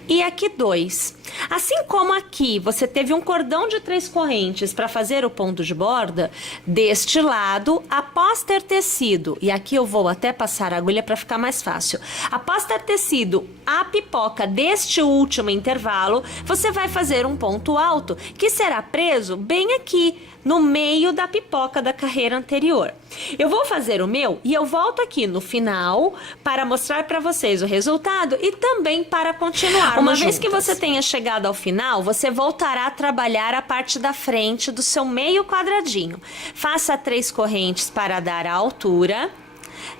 e aqui 2. Assim como aqui você teve um cordão de 3 correntes para fazer o ponto de borda, deste lado, após ter tecido, e aqui eu vou até passar a agulha para ficar mais fácil, após ter tecido a pipoca deste último intervalo, você vai fazer um ponto alto que será preso bem aqui, no meio da pipoca da carreira anterior. Eu vou fazer o meu e eu volto aqui no final para mostrar para vocês o resultado e também para continuar. Uma vez que você tenha chegado ao final, você voltará a trabalhar a parte da frente do seu meio quadradinho. Faça 3 correntes para dar a altura,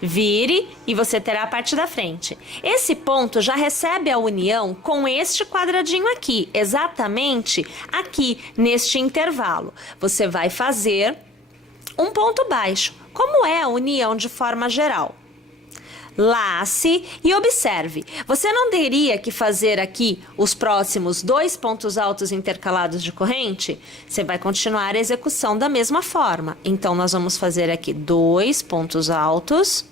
vire e você terá a parte da frente. Esse ponto já recebe a união com este quadradinho aqui, exatamente aqui neste intervalo. Você vai fazer um ponto baixo, como é a união de forma geral. Lace e observe, você não teria que fazer aqui os próximos 2 pontos altos intercalados de corrente? Você vai continuar a execução da mesma forma. Então, nós vamos fazer aqui 2 pontos altos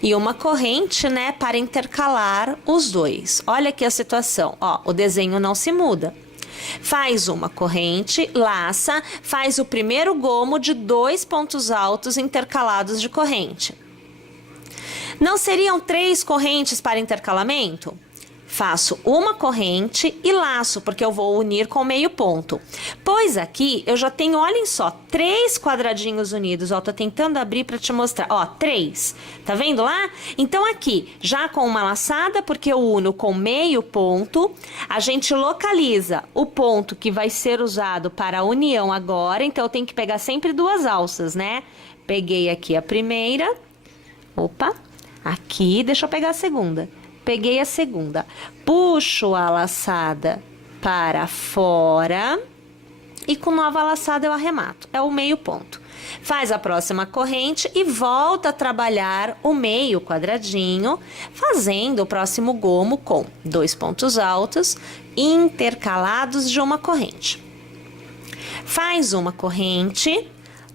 e uma corrente, né, para intercalar os 2. Olha aqui a situação, ó, o desenho não se muda. Faz uma corrente, laça, faz o primeiro gomo de 2 pontos altos intercalados de corrente. Não seriam 3 correntes para intercalamento? faço uma corrente e laço, porque eu vou unir com meio ponto. Pois aqui eu já tenho, olhem só, 3 quadradinhos unidos, ó, tô tentando abrir para te mostrar, ó, 3, tá vendo lá? Então aqui, já com uma laçada, porque eu uno com meio ponto, a gente localiza o ponto que vai ser usado para a união agora, então eu tenho que pegar sempre 2 alças, né? Peguei aqui a primeira, opa, aqui, deixa eu pegar a segunda. Peguei a segunda, puxo a laçada para fora e com nova laçada eu arremato, é o meio ponto. Faz a próxima corrente e volta a trabalhar o meio quadradinho, fazendo o próximo gomo com 2 pontos altos intercalados de uma corrente. Faz uma corrente,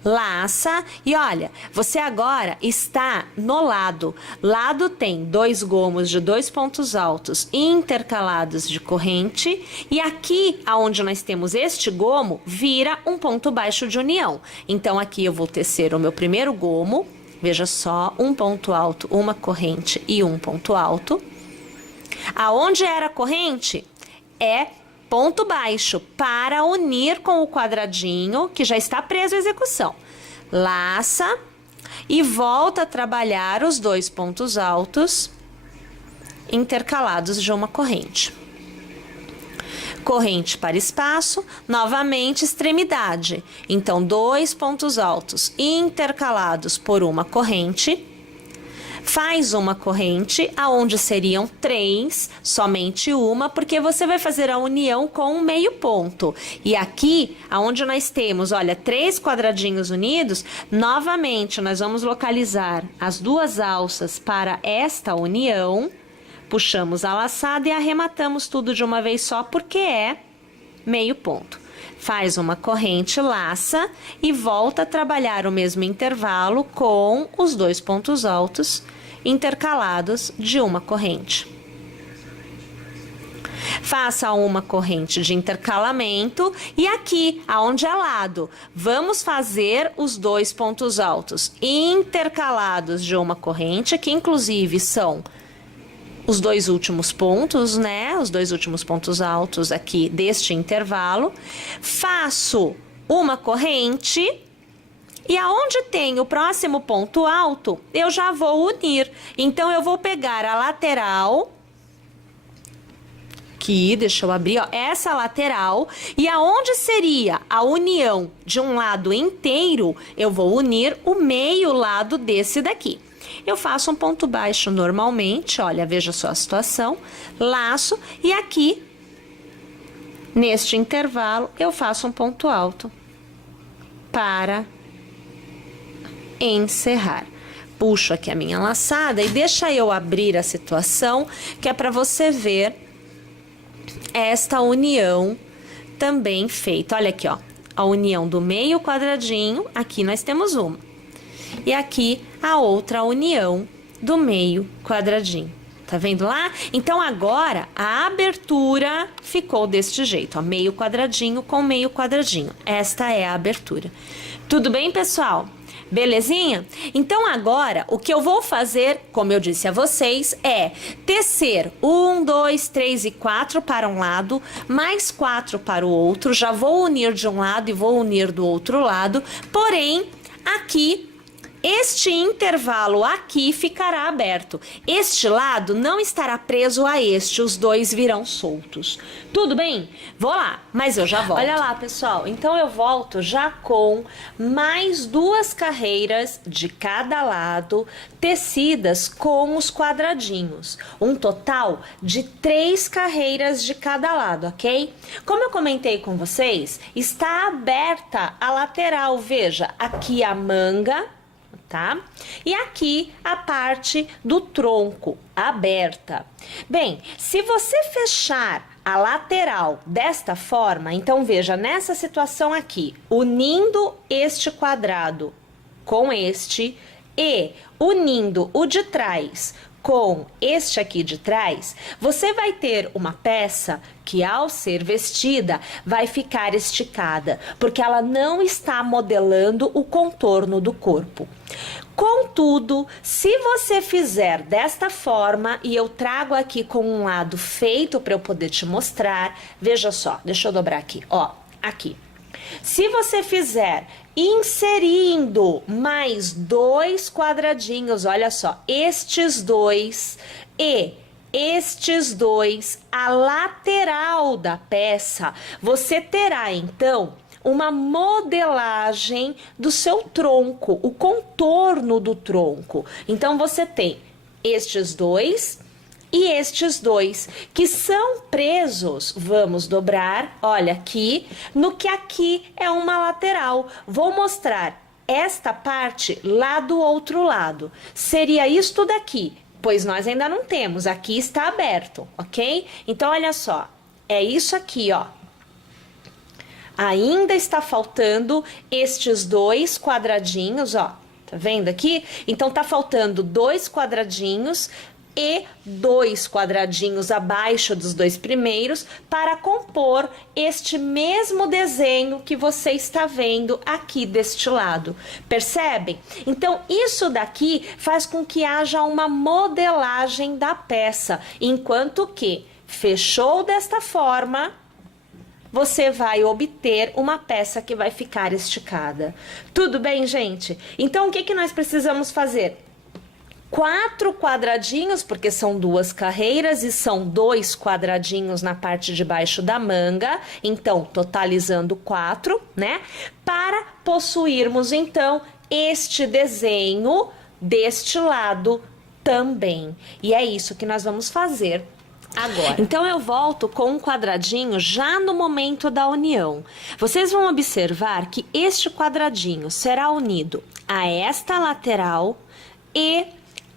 laça e olha, você agora está no lado. Lado tem 2 gomos de 2 pontos altos intercalados de corrente e aqui, aonde nós temos este gomo, vira um ponto baixo de união. Então aqui eu vou tecer o meu primeiro gomo, veja só, um ponto alto, uma corrente e um ponto alto. Aonde era a corrente é ponto baixo para unir com o quadradinho que já está preso à execução. Laça e volta a trabalhar os 2 pontos altos intercalados de uma corrente. Corrente para espaço, novamente extremidade. Então, 2 pontos altos intercalados por uma corrente. Faz uma corrente, aonde seriam 3, somente uma, porque você vai fazer a união com um meio ponto. E aqui, aonde nós temos, olha, 3 quadradinhos unidos, novamente nós vamos localizar as 2 alças para esta união, puxamos a laçada e arrematamos tudo de uma vez só, porque é meio ponto. Faz uma corrente, laça e volta a trabalhar o mesmo intervalo com os 2 pontos altos intercalados de uma corrente. Faça uma corrente de intercalamento e aqui, aonde é lado, vamos fazer os 2 pontos altos intercalados de uma corrente, que inclusive são os 2 últimos pontos, né? Os 2 últimos pontos altos aqui deste intervalo. Faço uma corrente e aonde tem o próximo ponto alto, eu já vou unir. Então, eu vou pegar a lateral, aqui, deixa eu abrir, ó, essa lateral, e aonde seria a união de um lado inteiro, eu vou unir o meio lado desse daqui. Eu faço um ponto baixo normalmente, olha, veja só a situação, laço, e aqui, neste intervalo, eu faço um ponto alto para encerrar. Puxo aqui a minha laçada e deixa eu abrir a situação, que é para você ver esta união também feita. Olha aqui, ó, a união do meio quadradinho, aqui nós temos uma. E aqui a outra união do meio quadradinho. Tá vendo lá? Então agora a abertura ficou deste jeito, ó, meio quadradinho com meio quadradinho. Esta é a abertura. Tudo bem, pessoal? Belezinha? Então agora o que eu vou fazer, como eu disse a vocês, é tecer 1, 2, 3 e 4 para um lado, mais 4 para o outro. Já vou unir de um lado e vou unir do outro lado, porém aqui este intervalo aqui ficará aberto. Este lado não estará preso a este, os 2 virão soltos. Tudo bem? Vou lá, mas eu já volto. Olha lá, pessoal, então eu volto já com mais 2 carreiras de cada lado, tecidas com os quadradinhos. Um total de 3 carreiras de cada lado, ok? Como eu comentei com vocês, está aberta a lateral, veja, aqui a manga, tá? E aqui a parte do tronco aberta. Bem, se você fechar a lateral desta forma, então veja, nessa situação aqui, unindo este quadrado com este e unindo o de trás com este aqui de trás, você vai ter uma peça que, ao ser vestida, vai ficar esticada, porque ela não está modelando o contorno do corpo. Contudo, se você fizer desta forma, e eu trago aqui com um lado feito para eu poder te mostrar, veja só, deixa eu dobrar aqui, ó, aqui. Se você fizer inserindo mais 2 quadradinhos, olha só, estes 2 e estes 2, a lateral da peça, você terá então uma modelagem do seu tronco, o contorno do tronco. Então você tem estes 2 e estes 2, que são presos, vamos dobrar, olha aqui, no que aqui é uma lateral. Vou mostrar esta parte lá do outro lado. Seria isto daqui, pois nós ainda não temos, aqui está aberto, ok? Então, olha só, é isso aqui, ó. Ainda está faltando estes 2 quadradinhos, ó, tá vendo aqui? Então, tá faltando 2 quadradinhos e 2 quadradinhos abaixo dos 2 primeiros para compor este mesmo desenho que você está vendo aqui deste lado. Percebem? Então, isso daqui faz com que haja uma modelagem da peça, enquanto que fechou desta forma, você vai obter uma peça que vai ficar esticada. Tudo bem, gente? Então, o que nós precisamos fazer? 4 quadradinhos, porque são 2 carreiras e são 2 quadradinhos na parte de baixo da manga, então totalizando 4, né? Para possuirmos então este desenho deste lado também. E é isso que nós vamos fazer agora. Então eu volto com um quadradinho já no momento da união. Vocês vão observar que este quadradinho será unido a esta lateral e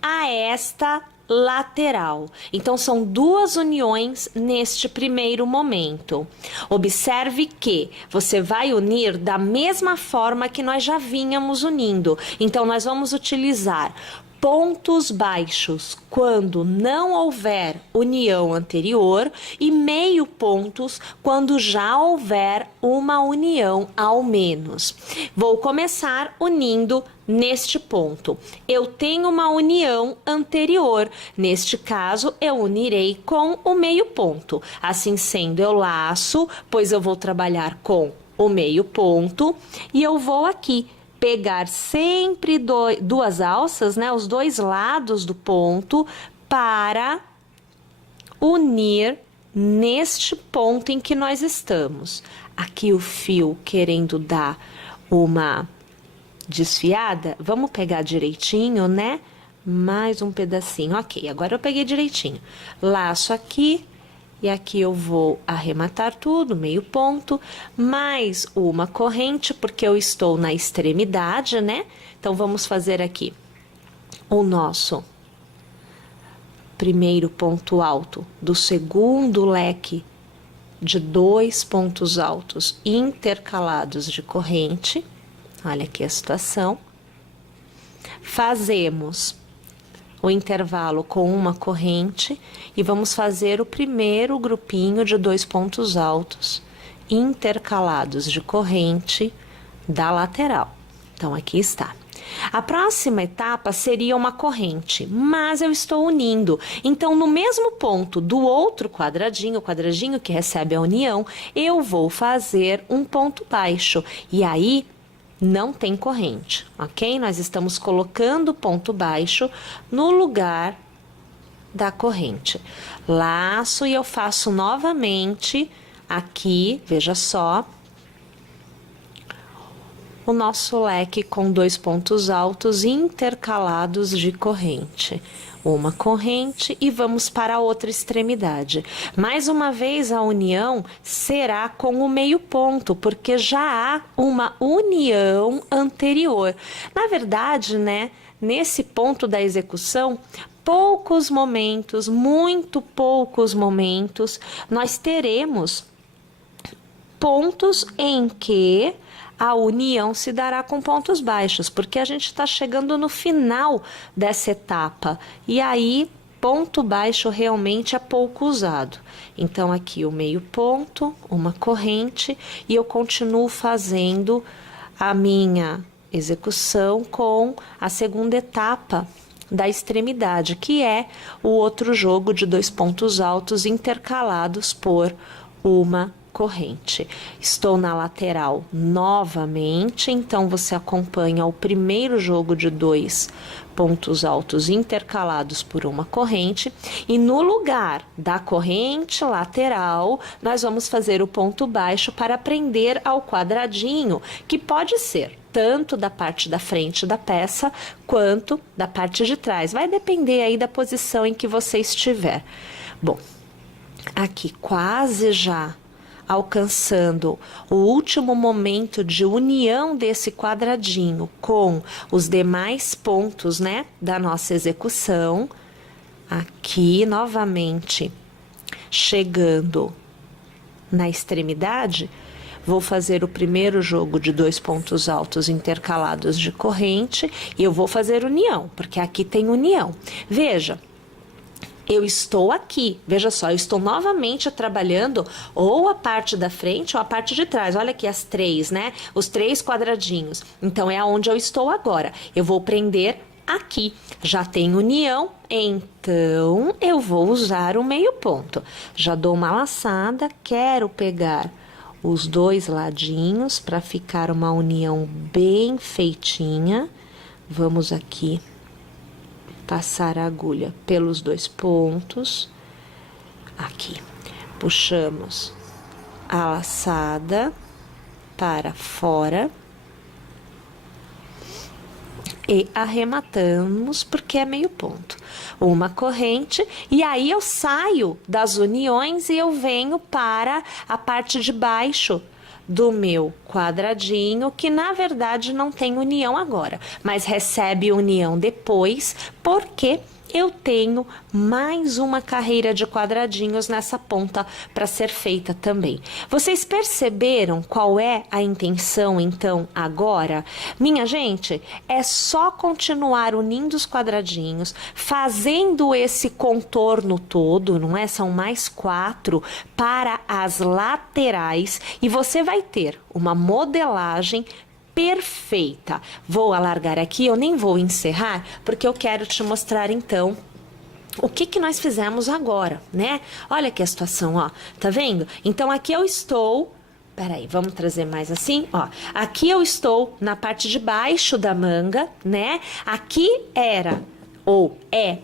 a esta lateral. Então, são 2 uniões neste primeiro momento. Observe que você vai unir da mesma forma que nós já vínhamos unindo. Então, nós vamos utilizar pontos baixos quando não houver união anterior e meio pontos quando já houver uma união ao menos. Vou começar unindo neste ponto. Eu tenho uma união anterior. Neste caso, eu unirei com o meio ponto. Assim sendo, eu laço, pois eu vou trabalhar com o meio ponto e eu vou aqui pegar sempre 2 alças, né, os 2 lados do ponto para unir neste ponto em que nós estamos. Aqui o fio querendo dar uma desfiada, vamos pegar direitinho, né? Mais um pedacinho, ok, agora eu peguei direitinho. Laço aqui. E aqui eu vou arrematar tudo, meio ponto, mais uma corrente, porque eu estou na extremidade, né? Então, vamos fazer aqui o nosso primeiro ponto alto do segundo leque de 2 pontos altos intercalados de corrente. Olha aqui a situação. Fazemos o intervalo com uma corrente e vamos fazer o primeiro grupinho de 2 pontos altos intercalados de corrente da lateral. Então, aqui está. A próxima etapa seria uma corrente, mas eu estou unindo. Então, no mesmo ponto do outro quadradinho, o quadradinho que recebe a união, eu vou fazer um ponto baixo. E aí, não tem corrente, ok? Nós estamos colocando ponto baixo no lugar da corrente. Laço e eu faço novamente aqui, veja só, o nosso leque com 2 pontos altos intercalados de corrente. Uma corrente e vamos para a outra extremidade. Mais uma vez a união será com o meio ponto, porque já há uma união anterior. Na verdade, né, nesse ponto da execução, poucos momentos, muito poucos momentos, nós teremos pontos em que a união se dará com pontos baixos, porque a gente está chegando no final dessa etapa. E aí, ponto baixo realmente é pouco usado. Então, aqui o meio ponto, uma corrente, e eu continuo fazendo a minha execução com a segunda etapa da extremidade, que é o outro jogo de 2 pontos altos intercalados por uma corrente. Estou na lateral novamente, então você acompanha o primeiro jogo de 2 pontos altos intercalados por uma corrente, e no lugar da corrente lateral, nós vamos fazer o ponto baixo para prender ao quadradinho, que pode ser tanto da parte da frente da peça, quanto da parte de trás. Vai depender aí da posição em que você estiver. Bom, aqui quase já alcançando o último momento de união desse quadradinho com os demais pontos, né, da nossa execução. Aqui, novamente, chegando na extremidade, vou fazer o primeiro jogo de 2 pontos altos intercalados de corrente e eu vou fazer união, porque aqui tem união. Veja, eu estou aqui, veja só, eu estou novamente trabalhando ou a parte da frente ou a parte de trás. Olha aqui as 3, né? Os 3 quadradinhos. Então, é onde eu estou agora. Eu vou prender aqui. Já tem união, então eu vou usar o meio ponto. Já dou uma laçada, quero pegar os 2 ladinhos para ficar uma união bem feitinha. Vamos aqui passar a agulha pelos 2 pontos, aqui, puxamos a laçada para fora e arrematamos, porque é meio ponto, uma corrente, e aí eu saio das uniões e eu venho para a parte de baixo do meu quadradinho, que na verdade não tem união agora, mas recebe união depois, porque eu tenho mais uma carreira de quadradinhos nessa ponta para ser feita também. Vocês perceberam qual é a intenção, então, agora? Minha gente, é só continuar unindo os quadradinhos, fazendo esse contorno todo, não é? São mais 4 para as laterais, e você vai ter uma modelagem perfeita. Vou alargar aqui, eu nem vou encerrar, porque eu quero te mostrar então o que nós fizemos agora, né? Olha aqui a situação, ó, tá vendo? Então aqui eu estou, peraí, vamos trazer mais assim, ó. Aqui eu estou na parte de baixo da manga, né? Aqui era, ou é,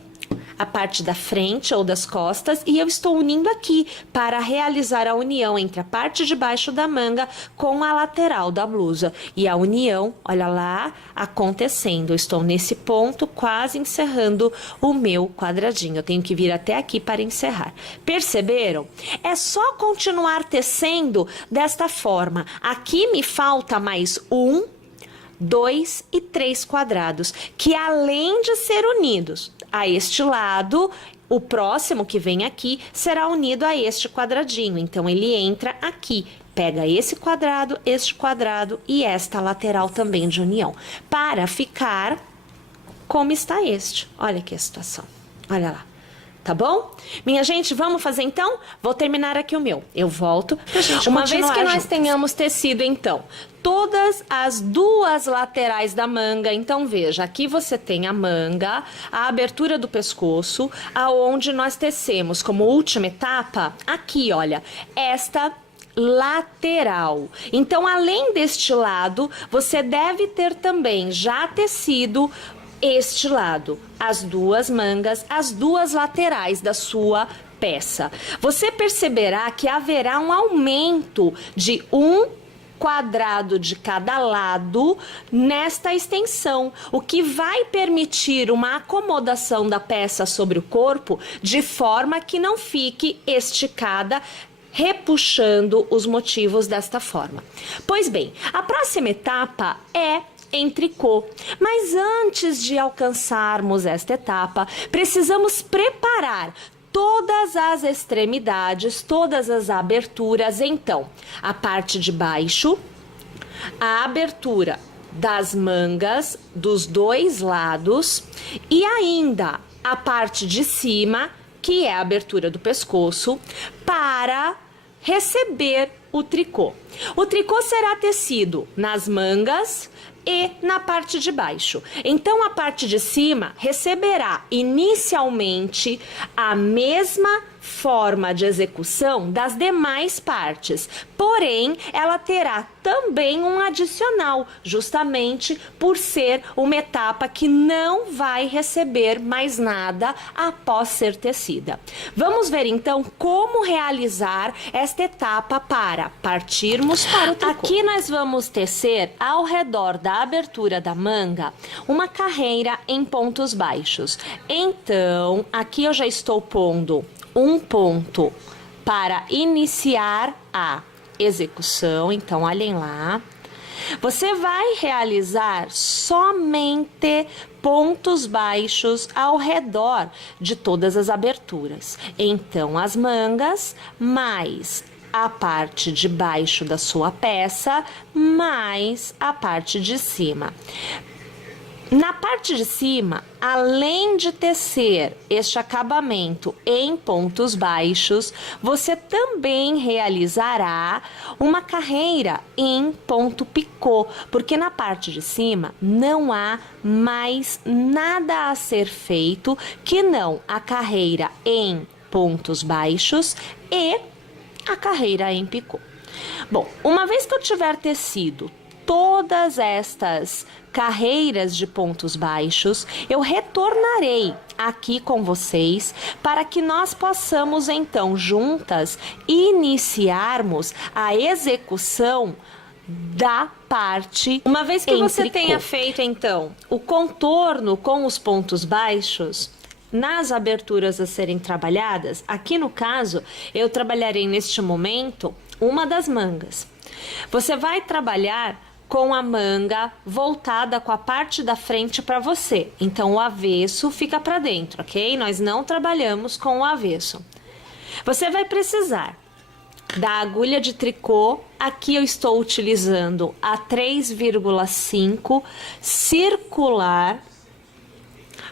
a parte da frente ou das costas, e eu estou unindo aqui para realizar a união entre a parte de baixo da manga com a lateral da blusa. E a união, olha lá, acontecendo. Eu estou nesse ponto, quase encerrando o meu quadradinho. Eu tenho que vir até aqui para encerrar. Perceberam? É só continuar tecendo desta forma. Aqui me falta mais 1, 2 e 3 quadrados, que além de ser unidos a este lado, o próximo que vem aqui será unido a este quadradinho. Então, ele entra aqui, pega esse quadrado, este quadrado e esta lateral também de união, para ficar como está este. Olha aqui a situação, olha lá. Tá bom? Minha gente, vamos fazer então? Vou terminar aqui o meu. Eu volto pra gente Uma vez que nós juntos. tenhamos tecido, então, todas as 2 laterais da manga, então veja, aqui você tem a manga, a abertura do pescoço, aonde nós tecemos como última etapa, aqui, olha, esta lateral. Então, além deste lado, você deve ter também já tecido este lado, as 2 mangas, as 2 laterais da sua peça. Você perceberá que haverá um aumento de 1 quadrado de cada lado nesta extensão, o que vai permitir uma acomodação da peça sobre o corpo de forma que não fique esticada, repuxando os motivos desta forma. Pois bem, a próxima etapa é em tricô. Mas antes de alcançarmos esta etapa, precisamos preparar todas as extremidades, todas as aberturas. Então, a parte de baixo, a abertura das mangas dos 2 lados e ainda a parte de cima, que é a abertura do pescoço, para receber o tricô. O tricô será tecido nas mangas e na parte de baixo. Então, a parte de cima receberá inicialmente a mesma forma de execução das demais partes, porém, ela terá também um adicional, justamente por ser uma etapa que não vai receber mais nada após ser tecida. Vamos ver então como realizar esta etapa para partirmos para o tricô. Aqui nós vamos tecer ao redor da abertura da manga uma carreira em pontos baixos. Então, aqui eu já estou pondo um ponto para iniciar a execução, então olhem lá. Você vai realizar somente pontos baixos ao redor de todas as aberturas. Então, as mangas mais a parte de baixo da sua peça mais a parte de cima. Na parte de cima, além de tecer este acabamento em pontos baixos, você também realizará uma carreira em ponto picô, porque na parte de cima não há mais nada a ser feito que não a carreira em pontos baixos e a carreira em picô. Bom, uma vez que eu tiver tecido todas estas carreiras de pontos baixos, eu retornarei aqui com vocês para que nós possamos então juntas iniciarmos a execução da parte. Uma vez que você tenha feito então o contorno com os pontos baixos nas aberturas a serem trabalhadas, aqui no caso eu trabalharei neste momento uma das mangas. Você vai trabalhar com a manga voltada com a parte da frente para você. Então, o avesso fica para dentro, ok? Nós não trabalhamos com o avesso. Você vai precisar da agulha de tricô. Aqui eu estou utilizando a 3,5 circular.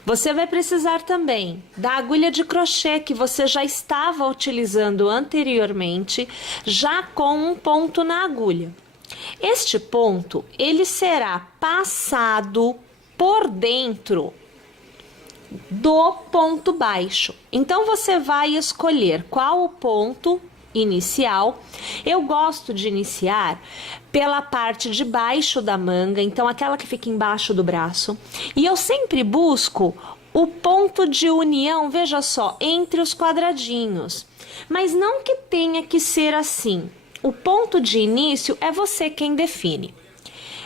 Você vai precisar também da agulha de crochê que você já estava utilizando anteriormente, já com um ponto na agulha. Este ponto, ele será passado por dentro do ponto baixo. Então, você vai escolher qual o ponto inicial. Eu gosto de iniciar pela parte de baixo da manga, então aquela que fica embaixo do braço. E eu sempre busco o ponto de união, veja só, entre os quadradinhos. Mas não que tenha que ser assim. O ponto de início é você quem define.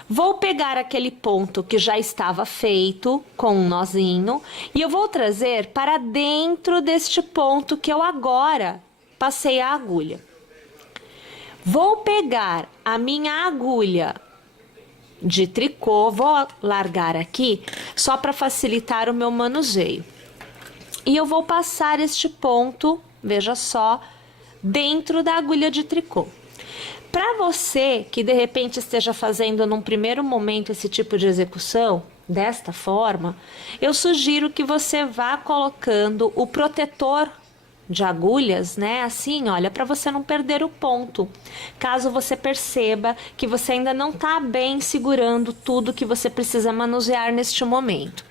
Vou pegar aquele ponto que já estava feito com um nozinho e eu vou trazer para dentro deste ponto que eu agora passei a agulha. Vou pegar a minha agulha de tricô, vou largar aqui só para facilitar o meu manuseio. E eu vou passar este ponto, veja só, dentro da agulha de tricô. Para você que de repente esteja fazendo num primeiro momento esse tipo de execução, desta forma, eu sugiro que você vá colocando o protetor de agulhas, né? Assim, olha, para você não perder o ponto. Caso você perceba que você ainda não está bem segurando tudo que você precisa manusear neste momento.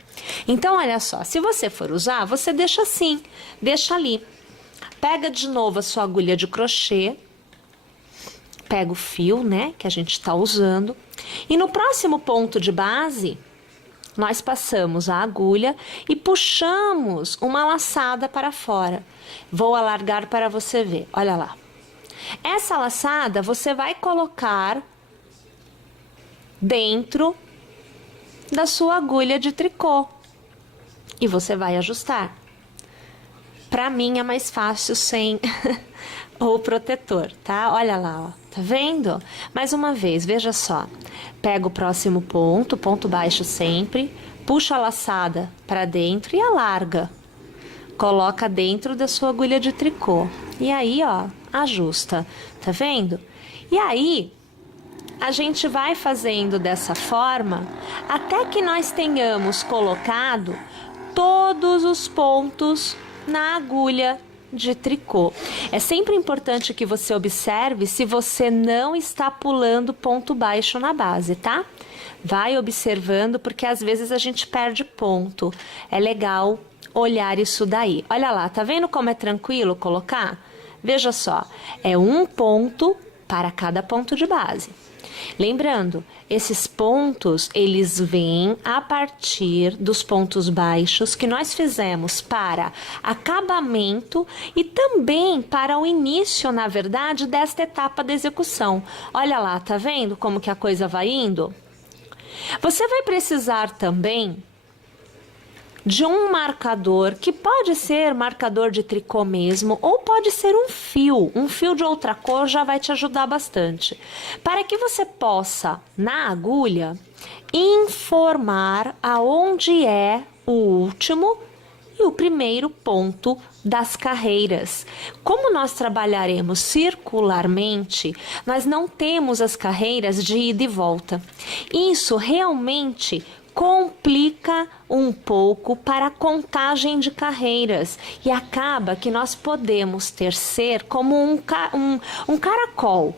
Então, olha só, se você for usar, você deixa assim, deixa ali. Pega de novo a sua agulha de crochê, pega o fio, né, que a gente está usando, e no próximo ponto de base, nós passamos a agulha e puxamos uma laçada para fora. Vou alargar para você ver, olha lá. Essa laçada você vai colocar dentro da sua agulha de tricô e você vai ajustar. Para mim é mais fácil sem o protetor, tá? Olha lá, ó. Tá vendo? Mais uma vez, veja só. Pega o próximo ponto, ponto baixo sempre, puxa a laçada para dentro e alarga. Coloca dentro da sua agulha de tricô. E aí, ó, ajusta. Tá vendo? E aí, a gente vai fazendo dessa forma até que nós tenhamos colocado todos os pontos na agulha de tricô. É sempre importante que você observe se você não está pulando ponto baixo na base, tá? Vai observando, porque às vezes a gente perde ponto. É legal olhar isso daí. Olha lá, tá vendo como é tranquilo colocar? Veja só, é um ponto para cada ponto de base. Lembrando, esses pontos, eles vêm a partir dos pontos baixos que nós fizemos para acabamento e também para o início, na verdade, desta etapa da execução. Olha lá, tá vendo como que a coisa vai indo? Você vai precisar também de um marcador, que pode ser marcador de tricô mesmo, ou pode ser um fio de outra cor já vai te ajudar bastante, para que você possa, na agulha, informar aonde é o último e o primeiro ponto das carreiras. Como nós trabalharemos circularmente, nós não temos as carreiras de ida e volta. Isso realmente complica um pouco para a contagem de carreiras e acaba que nós podemos tecer como um caracol.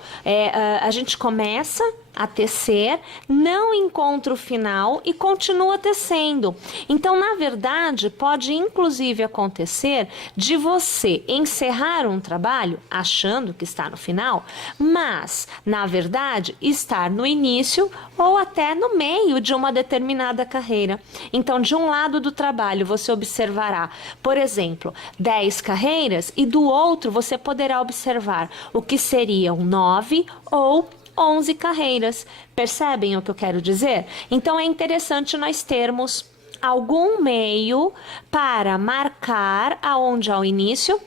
A gente começa a tecer, não encontra o final e continua tecendo. Então, na verdade, pode inclusive acontecer de você encerrar um trabalho achando que está no final, mas, na verdade, estar no início ou até no meio de uma determinada carreira. Então, de um lado do trabalho, você observará, por exemplo, 10 carreiras e do outro você poderá observar o que seriam 9 ou 11 carreiras. Percebem o que eu quero dizer? Então é interessante nós termos algum meio para marcar aonde é o início,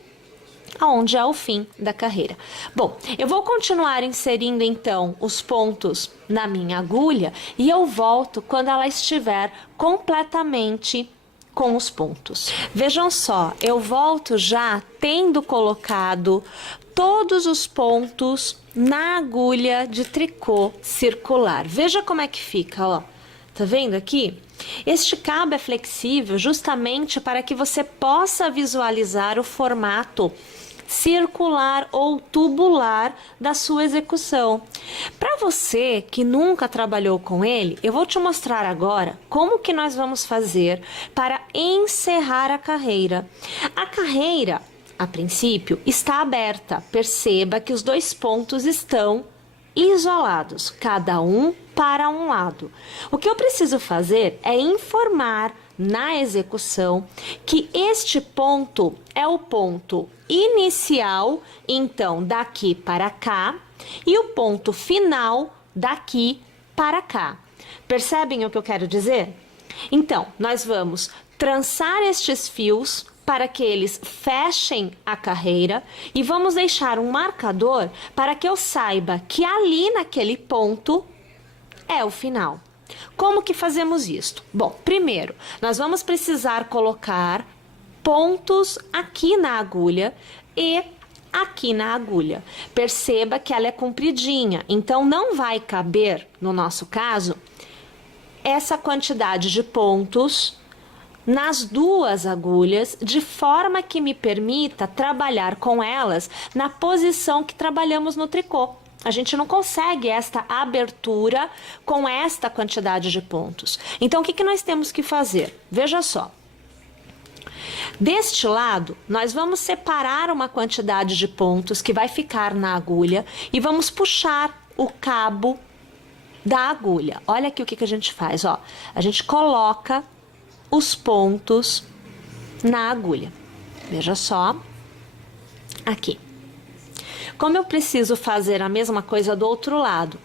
aonde é o fim da carreira. Bom, eu vou continuar inserindo então os pontos na minha agulha e eu volto quando ela estiver completamente com os pontos. Vejam só, eu volto já tendo colocado todos os pontos na agulha de tricô circular. Veja como é que fica, ó. Tá vendo aqui? Este cabo é flexível justamente para que você possa visualizar o formato circular ou tubular da sua execução. Para você que nunca trabalhou com ele, eu vou te mostrar agora como que nós vamos fazer para encerrar a carreira. A carreira, a princípio, está aberta. Perceba que os dois pontos estão isolados, cada um para um lado. O que eu preciso fazer é informar na execução que este ponto é o ponto inicial, então daqui para cá, e o ponto final daqui para cá. Percebem o que eu quero dizer? Então, nós vamos trançar estes fios para que eles fechem a carreira e vamos deixar um marcador para que eu saiba que ali naquele ponto é o final. Como que fazemos isto? Bom, primeiro, nós vamos precisar colocar pontos aqui na agulha e aqui na agulha. Perceba que ela é compridinha, então não vai caber, no nosso caso, essa quantidade de pontos nas duas agulhas, de forma que me permita trabalhar com elas na posição que trabalhamos no tricô. A gente não consegue esta abertura com esta quantidade de pontos. Então, o que nós temos que fazer? Veja só. Deste lado, nós vamos separar uma quantidade de pontos que vai ficar na agulha e vamos puxar o cabo da agulha. Olha aqui o que a gente faz, ó. A gente coloca os pontos na agulha. Veja só. Aqui. Como eu preciso fazer a mesma coisa do outro lado,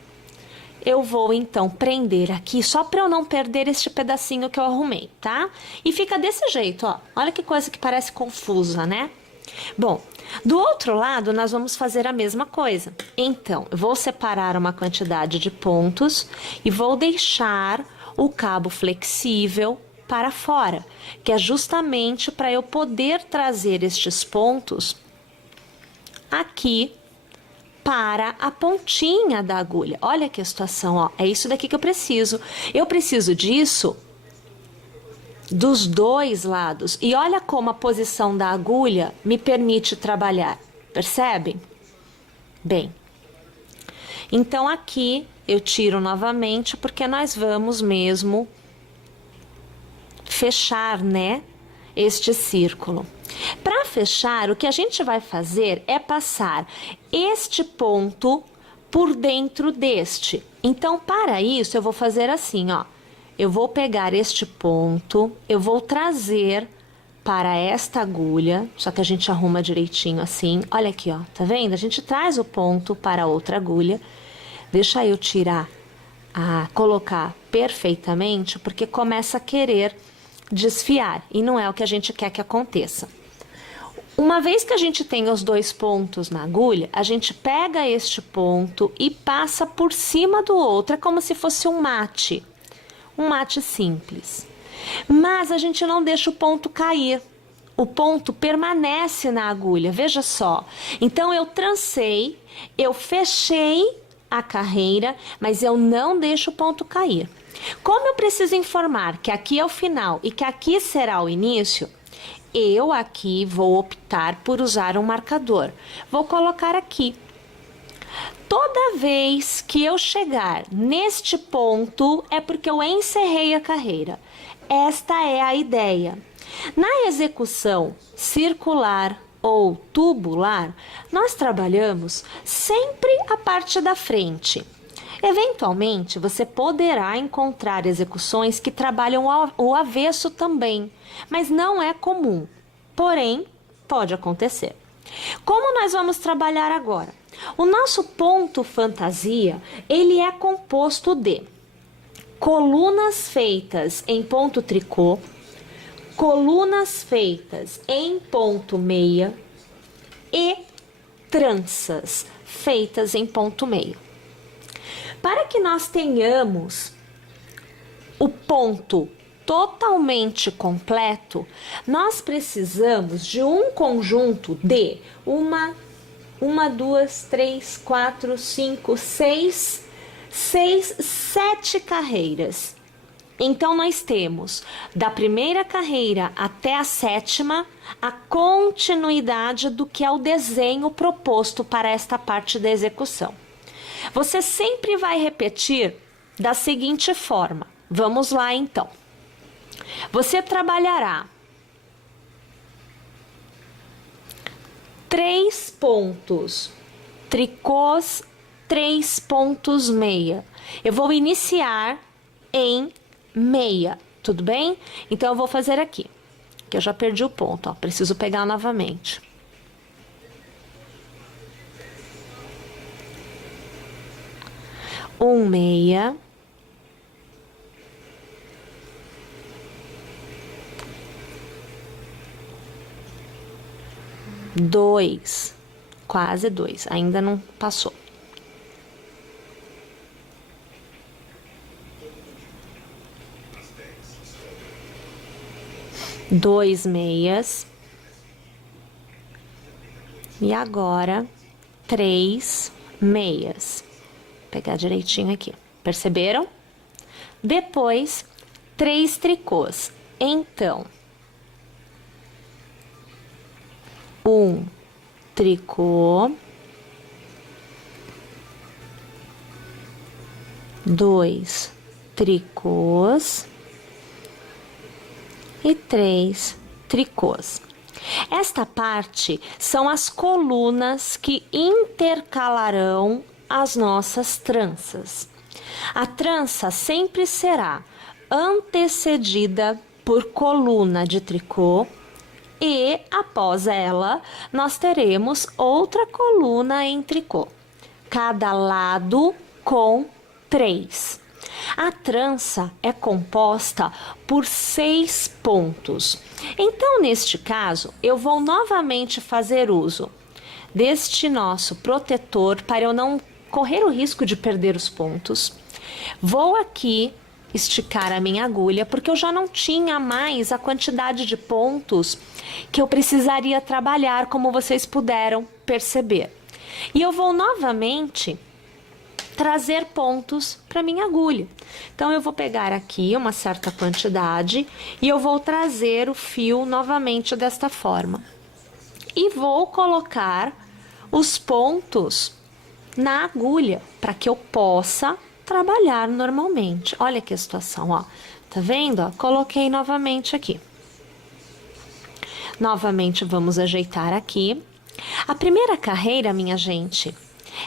eu vou então prender aqui, só para eu não perder este pedacinho que eu arrumei, tá? E fica desse jeito, ó. Olha que coisa que parece confusa, né? Bom, do outro lado nós vamos fazer a mesma coisa. Então, eu vou separar uma quantidade de pontos e vou deixar o cabo flexível para fora, que é justamente para eu poder trazer estes pontos aqui para a pontinha da agulha. Olha que situação, ó. É isso daqui que eu preciso. Eu preciso disso dos dois lados. E olha como a posição da agulha me permite trabalhar. Percebem? Bem, então aqui eu tiro novamente, porque nós vamos mesmo fechar, né, este círculo. Para fechar, o que a gente vai fazer é passar este ponto por dentro deste. Então, para isso, eu vou fazer assim, ó. Eu vou pegar este ponto, eu vou trazer para esta agulha, só que a gente arruma direitinho assim. Olha aqui, ó, tá vendo? A gente traz o ponto para outra agulha. Deixa eu tirar, colocar perfeitamente, porque começa a querer desfiar e não é o que a gente quer que aconteça. Uma vez que a gente tem os dois pontos na agulha, a gente pega este ponto e passa por cima do outro, é como se fosse um mate simples. Mas a gente não deixa o ponto cair, o ponto permanece na agulha, veja só. Então eu trancei, eu fechei a carreira, mas eu não deixo o ponto cair. Como eu preciso informar que aqui é o final e que aqui será o início, eu aqui vou optar por usar um marcador. Vou colocar aqui. Toda vez que eu chegar neste ponto, é porque eu encerrei a carreira. Esta é a ideia. Na execução circular ou tubular, nós trabalhamos sempre a parte da frente. Eventualmente, você poderá encontrar execuções que trabalham o avesso também, mas não é comum. Porém, pode acontecer. Como nós vamos trabalhar agora? O nosso ponto fantasia, ele é composto de colunas feitas em ponto tricô, colunas feitas em ponto meia e tranças feitas em ponto meio. Para que nós tenhamos o ponto totalmente completo, nós precisamos de um conjunto de uma, duas, três, quatro, cinco, seis, sete carreiras. Então, nós temos da primeira carreira até a sétima a continuidade do que é o desenho proposto para esta parte da execução. Você sempre vai repetir da seguinte forma. Vamos lá, então. Você trabalhará 3 pontos tricôs, 3 pontos meia. Eu vou iniciar em meia, tudo bem? Então, eu vou fazer aqui, que eu já perdi o ponto, ó, preciso pegar novamente. Um meia, dois, quase dois, ainda não passou. Dois meias. E agora, 3 meias. Vou pegar direitinho aqui. Perceberam? Depois, 3 tricôs. Então, 1 tricô, 2 tricôs e 3 tricôs. Esta parte são as colunas que intercalarão as nossas tranças. A trança sempre será antecedida por coluna de tricô e, após ela, nós teremos outra coluna em tricô, cada lado com 3. A trança é composta por 6 pontos. Então, neste caso, eu vou novamente fazer uso deste nosso protetor para eu não correr o risco de perder os pontos. Vou aqui esticar a minha agulha, porque eu já não tinha mais a quantidade de pontos que eu precisaria trabalhar, como vocês puderam perceber. E eu vou novamente trazer pontos para minha agulha. Então, eu vou pegar aqui uma certa quantidade e eu vou trazer o fio novamente desta forma. E vou colocar os pontos na agulha para que eu possa trabalhar normalmente. Olha que situação, ó. Tá vendo? Ó, coloquei novamente aqui. Novamente, vamos ajeitar aqui. A primeira carreira, minha gente,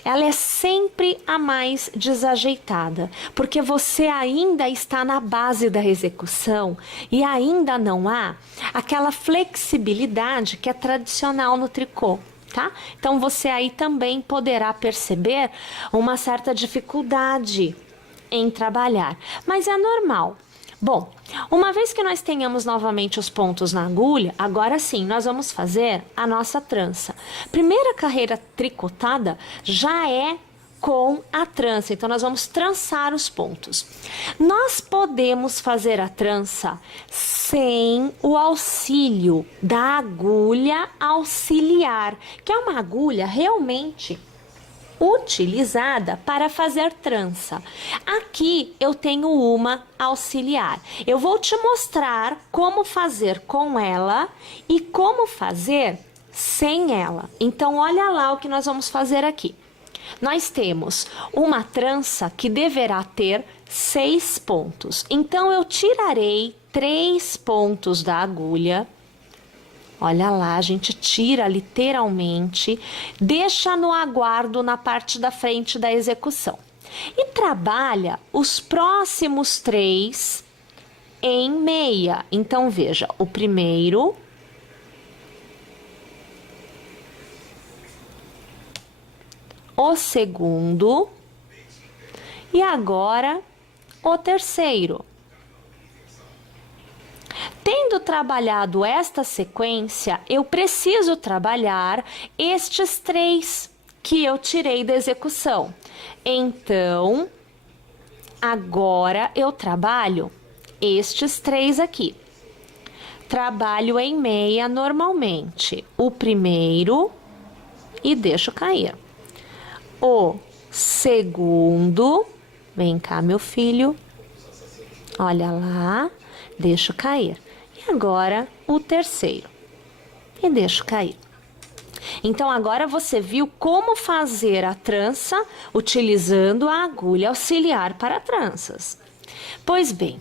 ela é sempre a mais desajeitada, porque você ainda está na base da execução e ainda não há aquela flexibilidade que é tradicional no tricô, tá? Então, você aí também poderá perceber uma certa dificuldade em trabalhar, mas é normal. Bom, uma vez que nós tenhamos novamente os pontos na agulha, agora sim, nós vamos fazer a nossa trança. Primeira carreira tricotada já é com a trança, então nós vamos trançar os pontos. Nós podemos fazer a trança sem o auxílio da agulha auxiliar, que é uma agulha realmente utilizada para fazer trança. Aqui eu tenho uma auxiliar. Eu vou te mostrar como fazer com ela e como fazer sem ela. Então, olha lá o que nós vamos fazer aqui. Nós temos uma trança que deverá ter 6 pontos. Então, eu tirarei 3 pontos da agulha. Olha lá, a gente tira literalmente, deixa no aguardo na parte da frente da execução. E trabalha os próximos 3 em meia. Então, veja, o primeiro, o segundo e agora o terceiro. Tendo trabalhado esta sequência, eu preciso trabalhar estes 3 que eu tirei da execução. Então, agora eu trabalho estes 3 aqui. Trabalho em meia normalmente. O primeiro e deixo cair. O segundo, vem cá, meu filho. Olha lá. Deixo cair. E agora, o terceiro. E deixo cair. Então, agora você viu como fazer a trança utilizando a agulha auxiliar para tranças. Pois bem,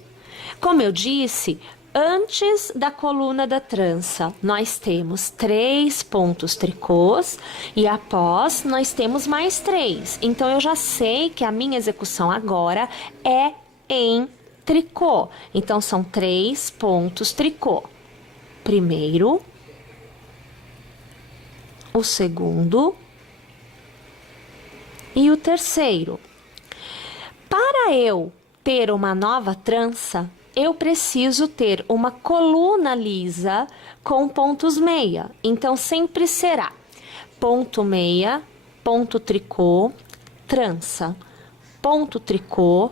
como eu disse, antes da coluna da trança, nós temos 3 pontos tricôs e após nós temos mais 3. Então, eu já sei que a minha execução agora é em tricô. Então, são 3 pontos tricô. Primeiro, o segundo e o terceiro. Para eu ter uma nova trança, eu preciso ter uma coluna lisa com pontos meia. Então, sempre será ponto meia, ponto tricô, trança, ponto tricô,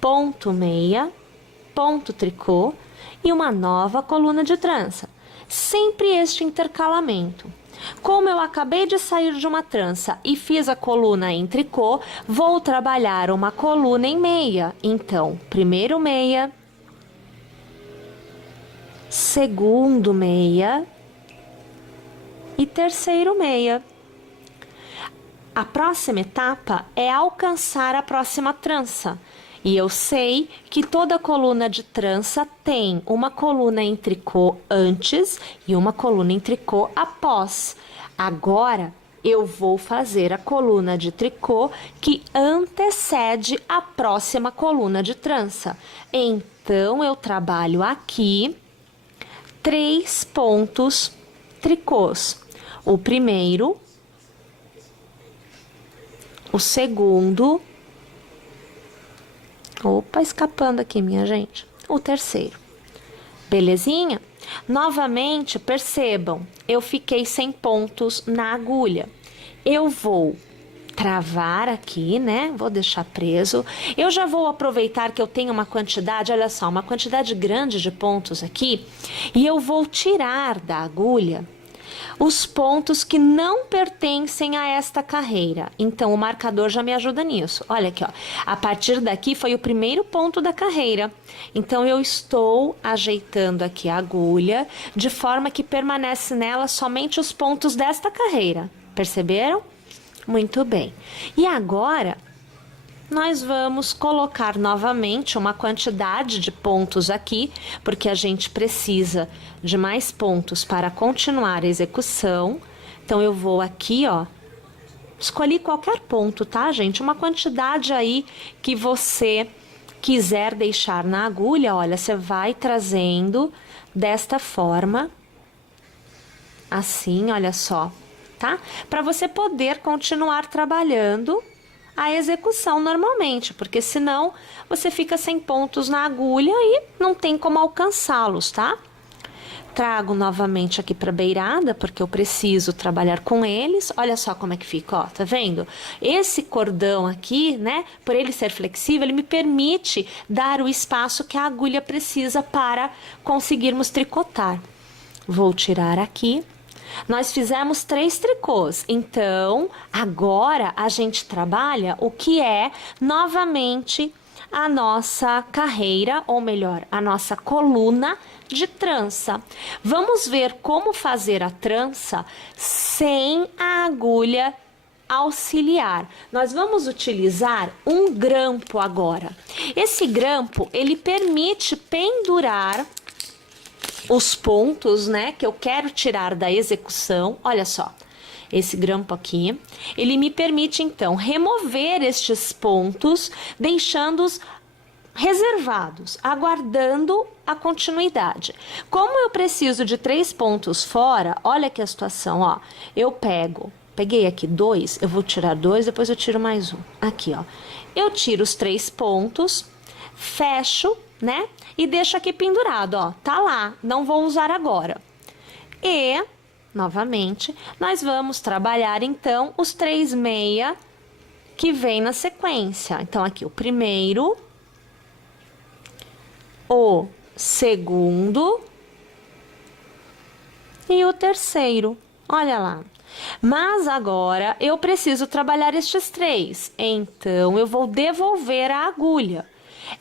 ponto meia, ponto tricô e uma nova coluna de trança. Sempre este intercalamento. Como eu acabei de sair de uma trança e fiz a coluna em tricô, vou trabalhar uma coluna em meia. Então, primeiro meia, segundo meia e terceiro meia. A próxima etapa é alcançar a próxima trança. E eu sei que toda coluna de trança tem uma coluna em tricô antes e uma coluna em tricô após. Agora, eu vou fazer a coluna de tricô que antecede a próxima coluna de trança. Então, eu trabalho aqui 3 pontos tricôs. O primeiro, o segundo... Opa, escapando aqui, minha gente. O terceiro. Belezinha? Novamente, percebam, eu fiquei sem pontos na agulha. Eu vou travar aqui, né? Vou deixar preso. Eu já vou aproveitar que eu tenho uma quantidade, olha só, uma quantidade grande de pontos aqui. E eu vou tirar da agulha os pontos que não pertencem a esta carreira. Então, o marcador já me ajuda nisso. Olha aqui, ó. A partir daqui foi o primeiro ponto da carreira. Então, eu estou ajeitando aqui a agulha de forma que permanece nela somente os pontos desta carreira. Perceberam? Muito bem. E agora, nós vamos colocar novamente uma quantidade de pontos aqui, porque a gente precisa de mais pontos para continuar a execução. Então, eu vou aqui, ó, escolhi qualquer ponto, tá, gente? Uma quantidade aí que você quiser deixar na agulha, olha, você vai trazendo desta forma, assim, olha só, tá? Para você poder continuar trabalhando a execução normalmente, porque senão você fica sem pontos na agulha e não tem como alcançá-los, tá? Trago novamente aqui para a beirada, porque eu preciso trabalhar com eles. Olha só como é que fica, ó, tá vendo? Esse cordão aqui, né, por ele ser flexível, ele me permite dar o espaço que a agulha precisa para conseguirmos tricotar. Vou tirar aqui. Nós fizemos 3 tricôs, então agora a gente trabalha o que é novamente a nossa carreira, ou melhor, a nossa coluna de trança. Vamos ver como fazer a trança sem a agulha auxiliar. Nós vamos utilizar um grampo agora. Esse grampo, ele permite pendurar os pontos, né, que eu quero tirar da execução. Olha só, esse grampo aqui, ele me permite então remover estes pontos, deixando-os reservados, aguardando a continuidade. Como eu preciso de 3 pontos fora, olha aqui a situação, ó, eu peguei aqui 2, eu vou tirar 2, depois eu tiro mais um, aqui, ó, eu tiro os 3 pontos, fecho, né? E deixo aqui pendurado, ó, tá lá, não vou usar agora. E, novamente, nós vamos trabalhar, então, os 3 meia que vem na sequência. Então, aqui o primeiro, o segundo e o terceiro. Olha lá. Mas agora eu preciso trabalhar estes 3, então eu vou devolver a agulha.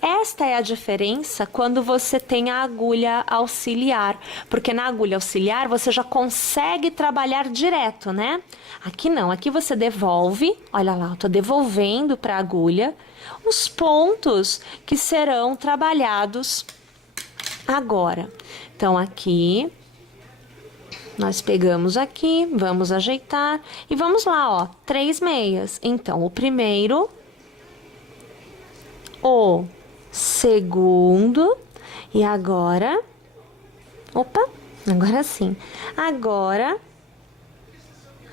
Esta é a diferença quando você tem a agulha auxiliar, porque na agulha auxiliar você já consegue trabalhar direto, né? Aqui não, aqui você devolve, olha lá, eu tô devolvendo para a agulha os pontos que serão trabalhados agora. Então, aqui, nós pegamos aqui, vamos ajeitar e vamos lá, ó, 3 meias. Então, o primeiro, o segundo e agora, opa, agora sim, agora,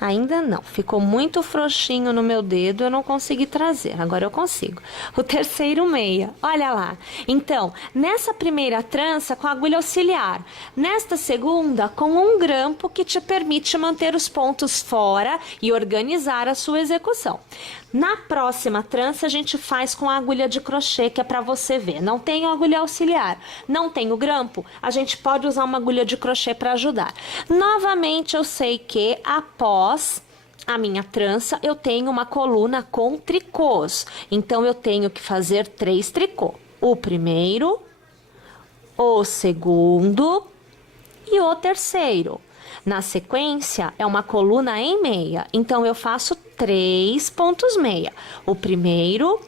ainda não, ficou muito frouxinho no meu dedo, eu não consegui trazer, agora eu consigo. O terceiro meia, olha lá. Então, nessa primeira trança com a agulha auxiliar, nesta segunda com um grampo que te permite manter os pontos fora e organizar a sua execução. Na próxima trança a gente faz com a agulha de crochê, que é para você ver. Não tem agulha auxiliar, não tem o grampo, a gente pode usar uma agulha de crochê para ajudar. Novamente eu sei que após a minha trança eu tenho uma coluna com tricôs, então eu tenho que fazer 3 tricô. O primeiro, o segundo e o terceiro. Na sequência, é uma coluna em meia, então eu faço 3 pontos meia. O primeiro,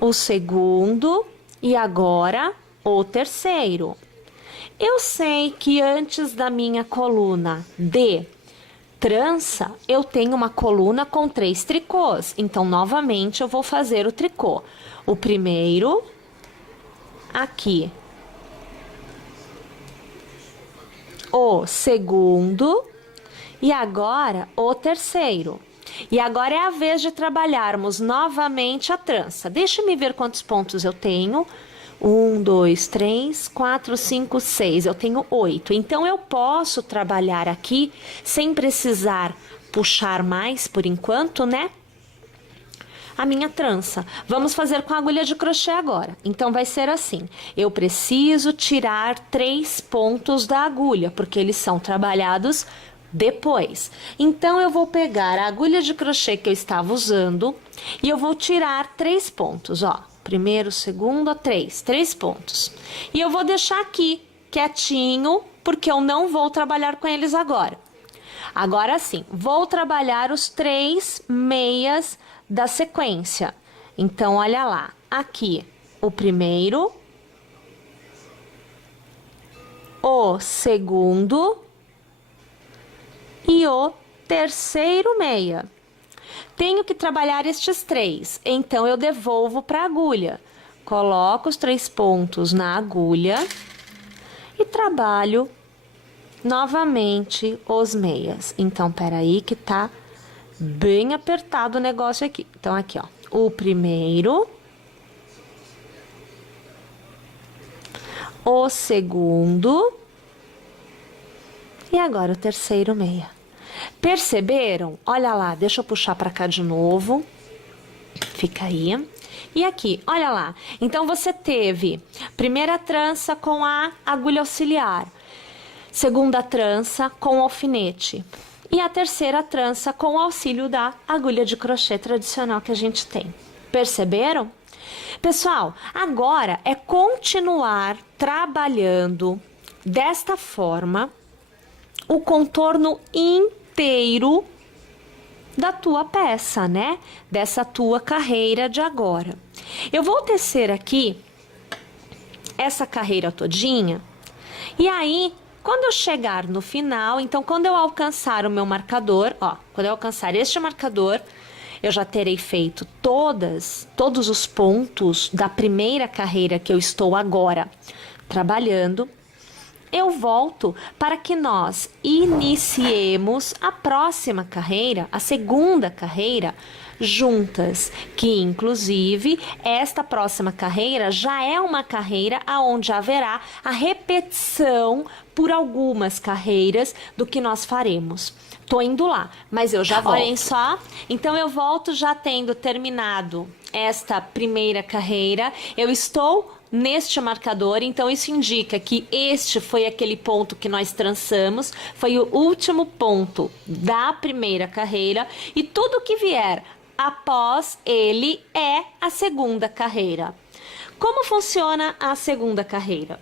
o segundo e agora o terceiro. Eu sei que antes da minha coluna de trança, eu tenho uma coluna com 3 tricôs, então novamente eu vou fazer o tricô. O primeiro, aqui. O segundo e agora o terceiro. E agora é a vez de trabalharmos novamente a trança. Deixa-me ver quantos pontos eu tenho. 1, 2, 3, 4, 5, 6. Eu tenho 8. Então, eu posso trabalhar aqui sem precisar puxar mais por enquanto, né? a minha trança. Vamos fazer com a agulha de crochê agora. Então, vai ser assim. Eu preciso tirar 3 pontos da agulha, porque eles são trabalhados depois. Então, eu vou pegar a agulha de crochê que eu estava usando e eu vou tirar 3 pontos, ó. Primeiro, segundo, 3 pontos. E eu vou deixar aqui, quietinho, porque eu não vou trabalhar com eles agora. Agora sim, vou trabalhar os 3 meias da sequência. Então, olha lá, aqui o primeiro, o segundo e o terceiro meia. Tenho que trabalhar estes 3, então eu devolvo para a agulha. Coloco os 3 pontos na agulha e trabalho novamente os meias. Então, peraí que tá bem apertado o negócio aqui. Então, aqui, ó, o primeiro, o segundo e agora o terceiro meia. Perceberam? Olha lá, deixa eu puxar pra cá de novo. Fica aí. E aqui, olha lá. Então, você teve primeira trança com a agulha auxiliar, segunda trança com o alfinete e a terceira trança com o auxílio da agulha de crochê tradicional que a gente tem. Perceberam? Pessoal, agora é continuar trabalhando desta forma o contorno inteiro da tua peça, né? Dessa tua carreira de agora. Eu vou tecer aqui essa carreira todinha e aí, quando eu chegar no final, então quando eu alcançar o meu marcador, ó, quando eu alcançar este marcador, eu já terei feito todos os pontos da primeira carreira que eu estou agora trabalhando. Eu volto para que nós iniciemos a próxima carreira, a segunda carreira, juntas, que inclusive esta próxima carreira já é uma carreira aonde haverá a repetição por algumas carreiras do que nós faremos. Tô indo lá, mas eu já volto. Olhem só, então eu volto já tendo terminado esta primeira carreira, eu estou neste marcador, então isso indica que este foi aquele ponto que nós trançamos, foi o último ponto da primeira carreira e tudo que vier após ele é a segunda carreira. Como funciona a segunda carreira?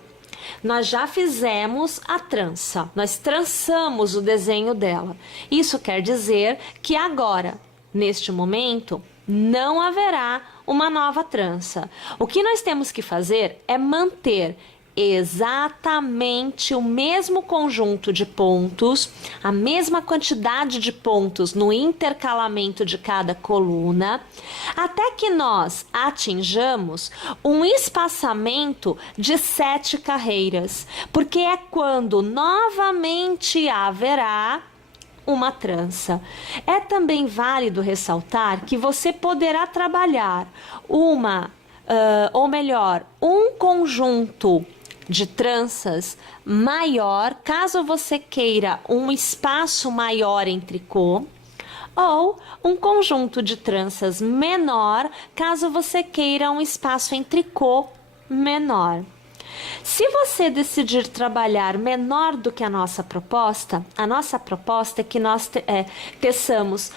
Nós já fizemos a trança, nós trançamos o desenho dela. Isso quer dizer que agora, neste momento, não haverá uma nova trança. O que nós temos que fazer é manter exatamente o mesmo conjunto de pontos, a mesma quantidade de pontos no intercalamento de cada coluna, até que nós atinjamos um espaçamento de 7 carreiras, porque é quando novamente haverá uma trança. É também válido ressaltar que você poderá trabalhar um conjunto de tranças maior, caso você queira um espaço maior em tricô, ou um conjunto de tranças menor, caso você queira um espaço em tricô menor. Se você decidir trabalhar menor do que a nossa proposta é que nós teçamos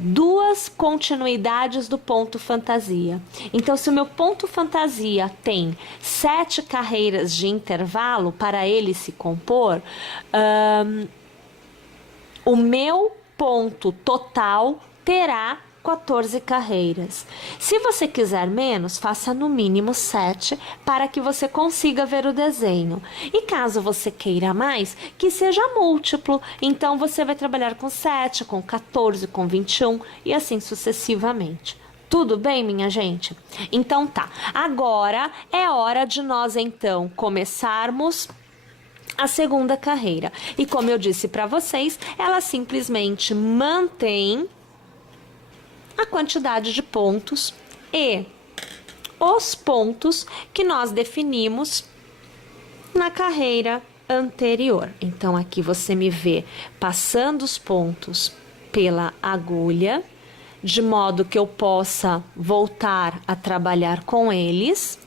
2 continuidades do ponto fantasia. Então, se o meu ponto fantasia tem 7 carreiras de intervalo para ele se compor, o meu ponto total terá 14 carreiras. Se você quiser menos, faça no mínimo 7 para que você consiga ver o desenho. E caso você queira mais, que seja múltiplo. Então, você vai trabalhar com 7, com 14, com 21 e assim sucessivamente. Tudo bem, minha gente? Então tá. Agora é hora de nós, então, começarmos a segunda carreira. E como eu disse para vocês, ela simplesmente mantém a quantidade de pontos e os pontos que nós definimos na carreira anterior. Então, aqui você me vê passando os pontos pela agulha de modo que eu possa voltar a trabalhar com eles.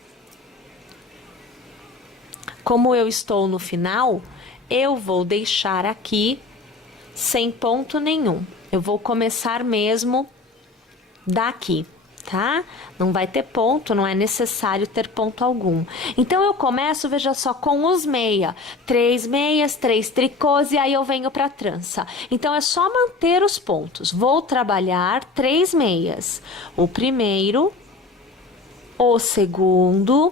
Como eu estou no final, eu vou deixar aqui sem ponto nenhum. Eu vou começar mesmo daqui, tá? Não vai ter ponto, não é necessário ter ponto algum. Então, eu começo, veja só, com os meia. 3 meias, 3 tricôs e aí eu venho para trança. Então, é só manter os pontos. Vou trabalhar 3 meias. O primeiro, o segundo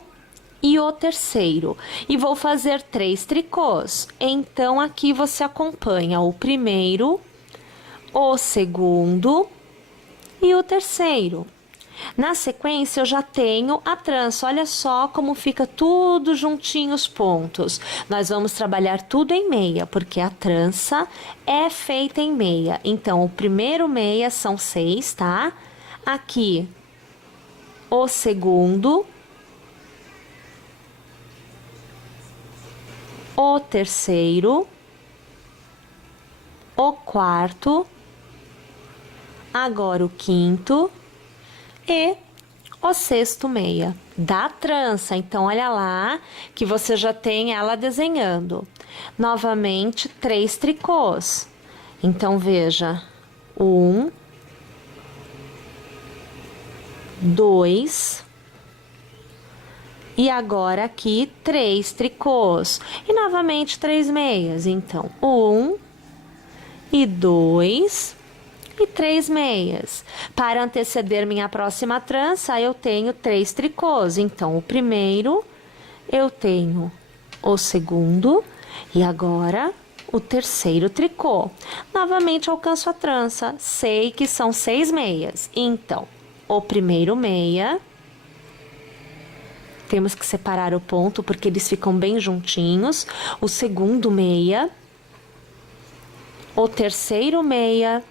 e o terceiro. E vou fazer 3 tricôs. Então, aqui você acompanha o primeiro, o segundo e o terceiro. Na sequência, eu já tenho a trança. Olha só como fica tudo juntinho os pontos. Nós vamos trabalhar tudo em meia, porque a trança é feita em meia. Então, o primeiro meia são 6, tá? Aqui, o segundo, o terceiro, o quarto, agora o quinto e o sexto meia da trança. Então, olha lá que você já tem ela desenhando. Novamente, 3 tricôs. Então, veja, 1, 2, e agora aqui 3 tricôs. E novamente 3 meias. Então, 1 e 2 e 3 meias. Para anteceder minha próxima trança, eu tenho 3 tricôs. Então, o primeiro, eu tenho o segundo e agora o terceiro tricô. Novamente, alcanço a trança. Sei que são 6 meias. Então, o primeiro meia, temos que separar o ponto porque eles ficam bem juntinhos. O segundo meia, o terceiro meia,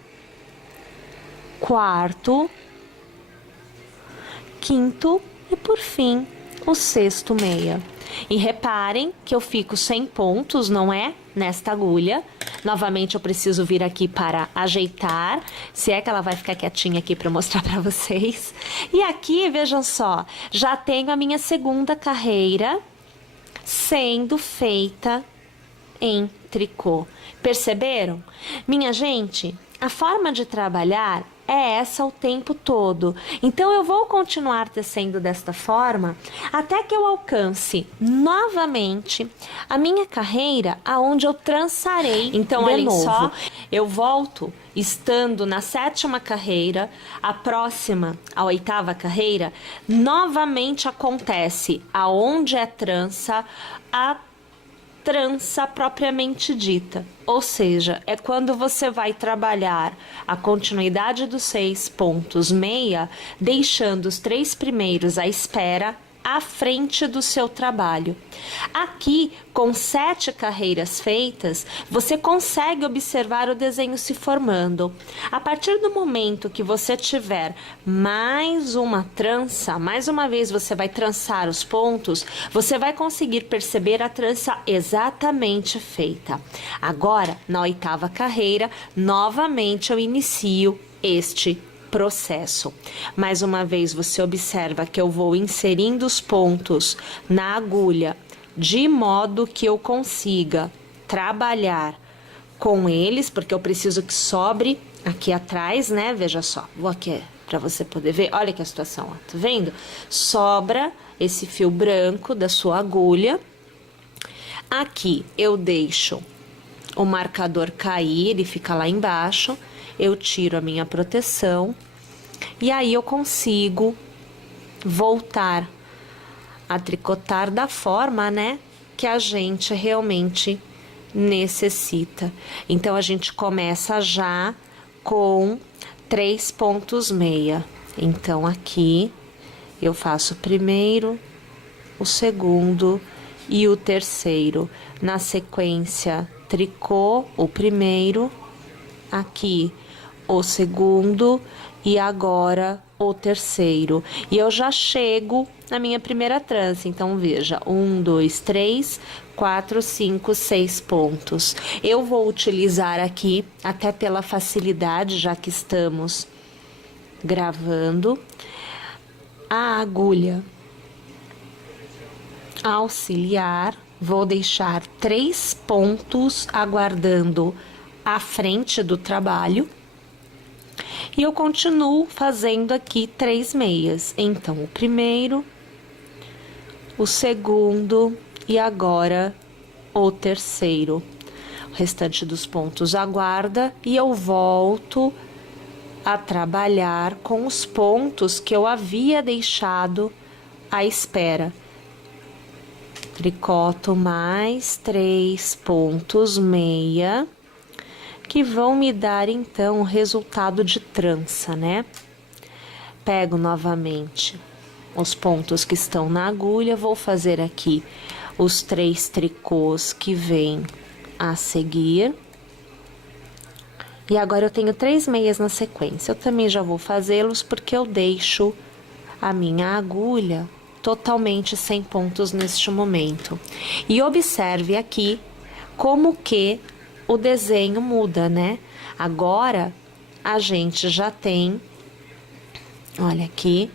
quarto, quinto e, por fim, o sexto meia. E reparem que eu fico sem pontos, não é? Nesta agulha. Novamente, eu preciso vir aqui para ajeitar, se é que ela vai ficar quietinha aqui para mostrar para vocês. E aqui, vejam só, já tenho a minha segunda carreira sendo feita em tricô. Perceberam? Minha gente, a forma de trabalhar é essa o tempo todo. Então, eu vou continuar tecendo desta forma até que eu alcance novamente a minha carreira aonde eu trançarei. Então, olhem só, eu volto estando na 7ª carreira, a próxima, a 8ª carreira, novamente acontece aonde é trança, a trança propriamente dita, ou seja, é quando você vai trabalhar a continuidade dos 6 pontos meia, deixando os 3 primeiros à espera, à frente do seu trabalho. Aqui, com 7 carreiras feitas, você consegue observar o desenho se formando. A partir do momento que você tiver mais uma trança, mais uma vez você vai trançar os pontos, você vai conseguir perceber a trança exatamente feita. Agora, na 8ª carreira, novamente eu inicio este processo. Mais uma vez, você observa que eu vou inserindo os pontos na agulha de modo que eu consiga trabalhar com eles, porque eu preciso que sobre aqui atrás, né? Veja só, vou aqui para você poder ver. Olha que a situação, ó, tá vendo? Sobra esse fio branco da sua agulha. Aqui eu deixo o marcador cair, ele fica lá embaixo. Eu tiro a minha proteção e aí eu consigo voltar a tricotar da forma, né, que a gente realmente necessita. Então, a gente começa já com 3 pontos meia. Então, aqui eu faço o primeiro, o segundo e o terceiro. Na sequência, tricô o primeiro, aqui o segundo e agora o terceiro. E eu já chego na minha primeira trança. Então, veja, 1, 2, 3, 4, 5, 6 pontos. Eu vou utilizar aqui, até pela facilidade, já que estamos gravando a agulha auxiliar, vou deixar 3 pontos aguardando à frente do trabalho e eu continuo fazendo aqui 3 meias. Então, o primeiro, o segundo e agora o terceiro. O restante dos pontos aguarda e eu volto a trabalhar com os pontos que eu havia deixado à espera. Tricoto mais 3 pontos meia, que vão me dar então o resultado de trança, né? Pego novamente os pontos que estão na agulha, vou fazer aqui os 3 tricôs que vêm a seguir. E agora eu tenho 3 meias na sequência. Eu também já vou fazê-los porque eu deixo a minha agulha totalmente sem pontos neste momento. E observe aqui como que o desenho muda, né? Agora a gente já tem, olha aqui,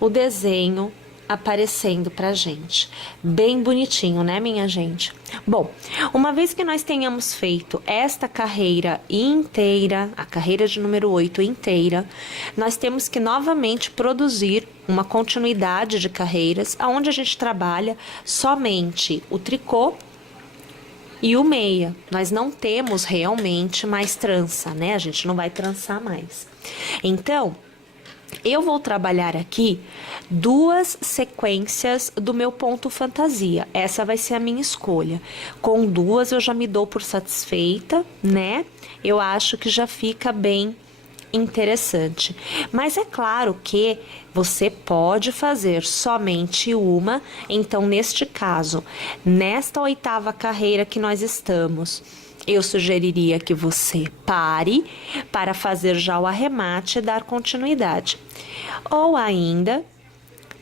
o desenho aparecendo pra gente. Bem bonitinho, né, minha gente? Bom, uma vez que nós tenhamos feito esta carreira inteira, a carreira de número 8 inteira, nós temos que novamente produzir uma continuidade de carreiras, onde a gente trabalha somente o tricô e o meia. Nós não temos realmente mais trança, né? A gente não vai trançar mais. Então, eu vou trabalhar aqui 2 sequências do meu ponto fantasia. Essa vai ser a minha escolha. Com 2 eu já me dou por satisfeita, né? Eu acho que já fica bem interessante. Mas é claro que você pode fazer somente uma. Então, neste caso, nesta 8ª carreira que nós estamos, eu sugeriria que você pare para fazer já o arremate e dar continuidade. Ou ainda,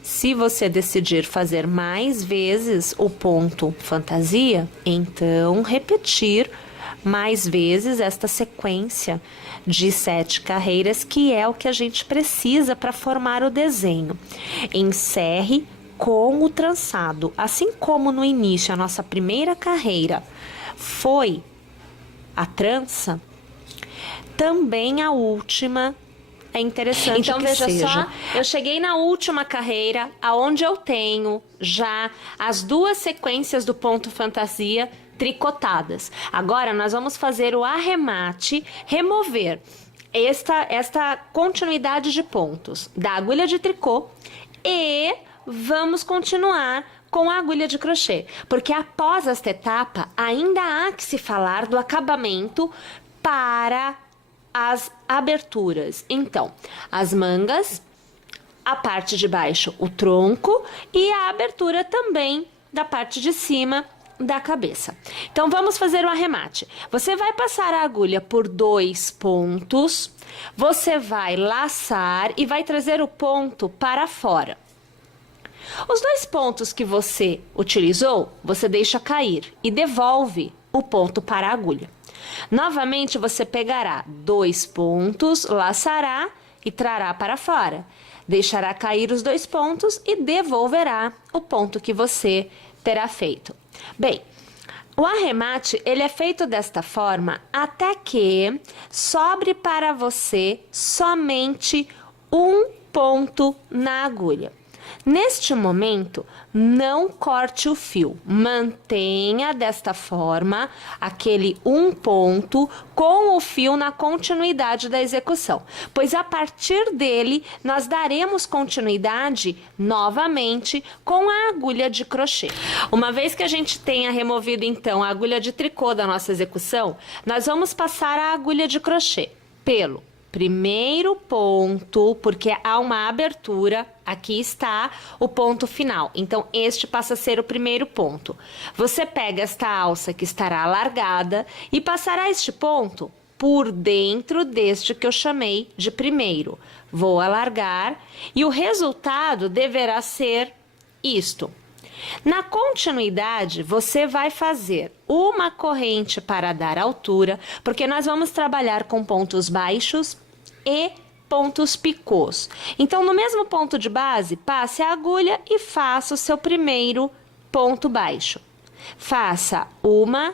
se você decidir fazer mais vezes o ponto fantasia, então repetir mais vezes esta sequência de 7 carreiras, que é o que a gente precisa para formar o desenho. Encerre com o trançado. Assim como no início a nossa primeira carreira foi a trança, também a última é interessante então, que veja seja. só, eu cheguei na última carreira, aonde eu tenho já as 2 sequências do ponto fantasia tricotadas. Agora, nós vamos fazer o arremate, remover esta continuidade de pontos da agulha de tricô e vamos continuar com a agulha de crochê, porque após esta etapa ainda há que se falar do acabamento para as aberturas. Então, as mangas, a parte de baixo, o tronco e a abertura também da parte de cima da cabeça. Então, vamos fazer o arremate. Você vai passar a agulha por 2 pontos, você vai laçar e vai trazer o ponto para fora. Os 2 pontos que você utilizou, você deixa cair e devolve o ponto para a agulha. Novamente, você pegará 2 pontos, laçará e trará para fora. Deixará cair os 2 pontos e devolverá o ponto que você terá feito. Bem, o arremate, ele é feito desta forma até que sobre para você somente um ponto na agulha. Neste momento, não corte o fio, mantenha desta forma aquele um ponto com o fio na continuidade da execução, pois a partir dele nós daremos continuidade novamente com a agulha de crochê. Uma vez que a gente tenha removido então a agulha de tricô da nossa execução, nós vamos passar a agulha de crochê pelo primeiro ponto, porque há uma abertura, aqui está o ponto final. Então, este passa a ser o primeiro ponto. Você pega esta alça que estará alargada e passará este ponto por dentro deste que eu chamei de primeiro. Vou alargar e o resultado deverá ser isto. Na continuidade, você vai fazer uma corrente para dar altura, porque nós vamos trabalhar com pontos baixos e pontos picôs. Então, no mesmo ponto de base, passe a agulha e faça o seu primeiro ponto baixo. Faça 1,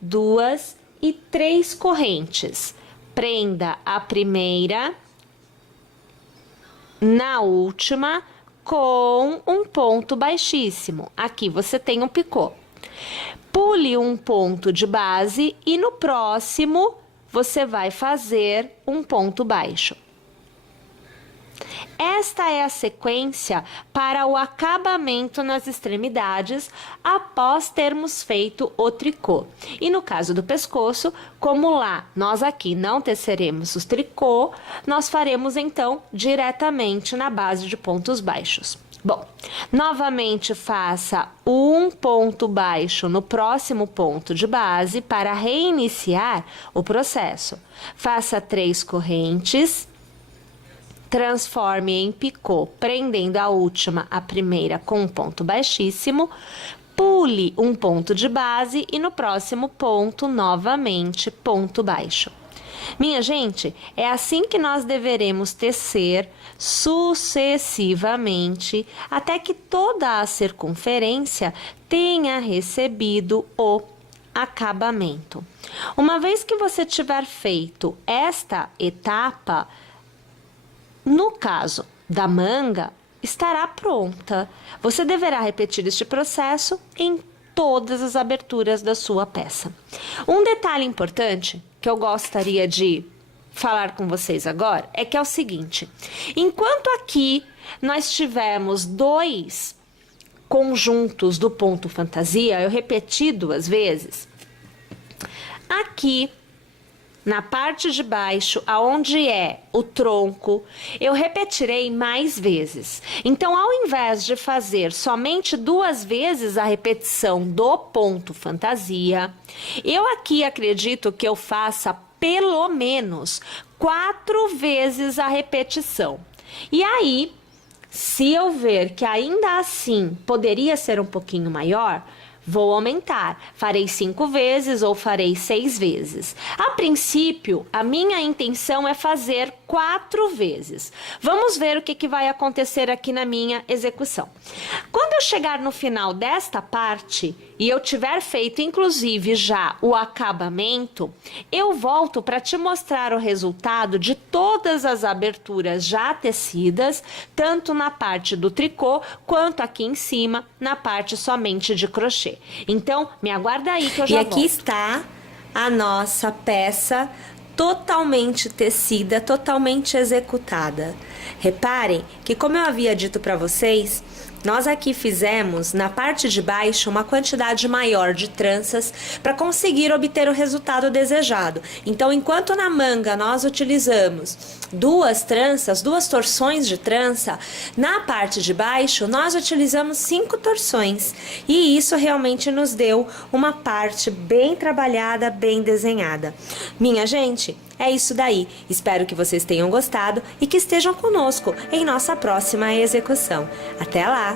2 e 3 correntes. Prenda a primeira na última com um ponto baixíssimo. Aqui você tem um picô. Pule um ponto de base e no próximo você vai fazer um ponto baixo. Esta é a sequência para o acabamento nas extremidades após termos feito o tricô. E no caso do pescoço, como lá nós aqui não teceremos os tricô, nós faremos então diretamente na base de pontos baixos. Bom, novamente faça um ponto baixo no próximo ponto de base para reiniciar o processo. Faça 3 correntes. Transforme em picô, prendendo a última, a primeira, com um ponto baixíssimo. Pule um ponto de base e no próximo ponto, novamente, ponto baixo. Minha gente, é assim que nós deveremos tecer sucessivamente até que toda a circunferência tenha recebido o acabamento. Uma vez que você tiver feito esta etapa, no caso da manga, estará pronta. Você deverá repetir este processo em todas as aberturas da sua peça. Um detalhe importante que eu gostaria de falar com vocês agora é que é o seguinte: enquanto aqui nós tivemos 2 conjuntos do ponto fantasia, eu repeti 2 vezes, aqui na parte de baixo, aonde é o tronco, eu repetirei mais vezes. Então, ao invés de fazer somente 2 vezes a repetição do ponto fantasia, eu aqui acredito que eu faça pelo menos 4 vezes a repetição. E aí, se eu ver que ainda assim poderia ser um pouquinho maior, vou aumentar, farei 5 vezes ou farei 6 vezes. A princípio, a minha intenção é fazer 4 vezes. Vamos ver o que vai acontecer aqui na minha execução. Quando eu chegar no final desta parte e eu tiver feito inclusive já o acabamento, eu volto para te mostrar o resultado de todas as aberturas já tecidas, tanto na parte do tricô quanto aqui em cima na parte somente de crochê. Então, me aguarda aí que eu já volto. E aqui está a nossa peça totalmente tecida, totalmente executada. Reparem que, como eu havia dito para vocês, nós aqui fizemos na parte de baixo uma quantidade maior de tranças para conseguir obter o resultado desejado. Então, enquanto na manga nós utilizamos 2 tranças, 2 torções de trança, na parte de baixo nós utilizamos 5 torções. E isso realmente nos deu uma parte bem trabalhada, bem desenhada. Minha gente, é isso daí. Espero que vocês tenham gostado e que estejam conosco em nossa próxima execução. Até lá!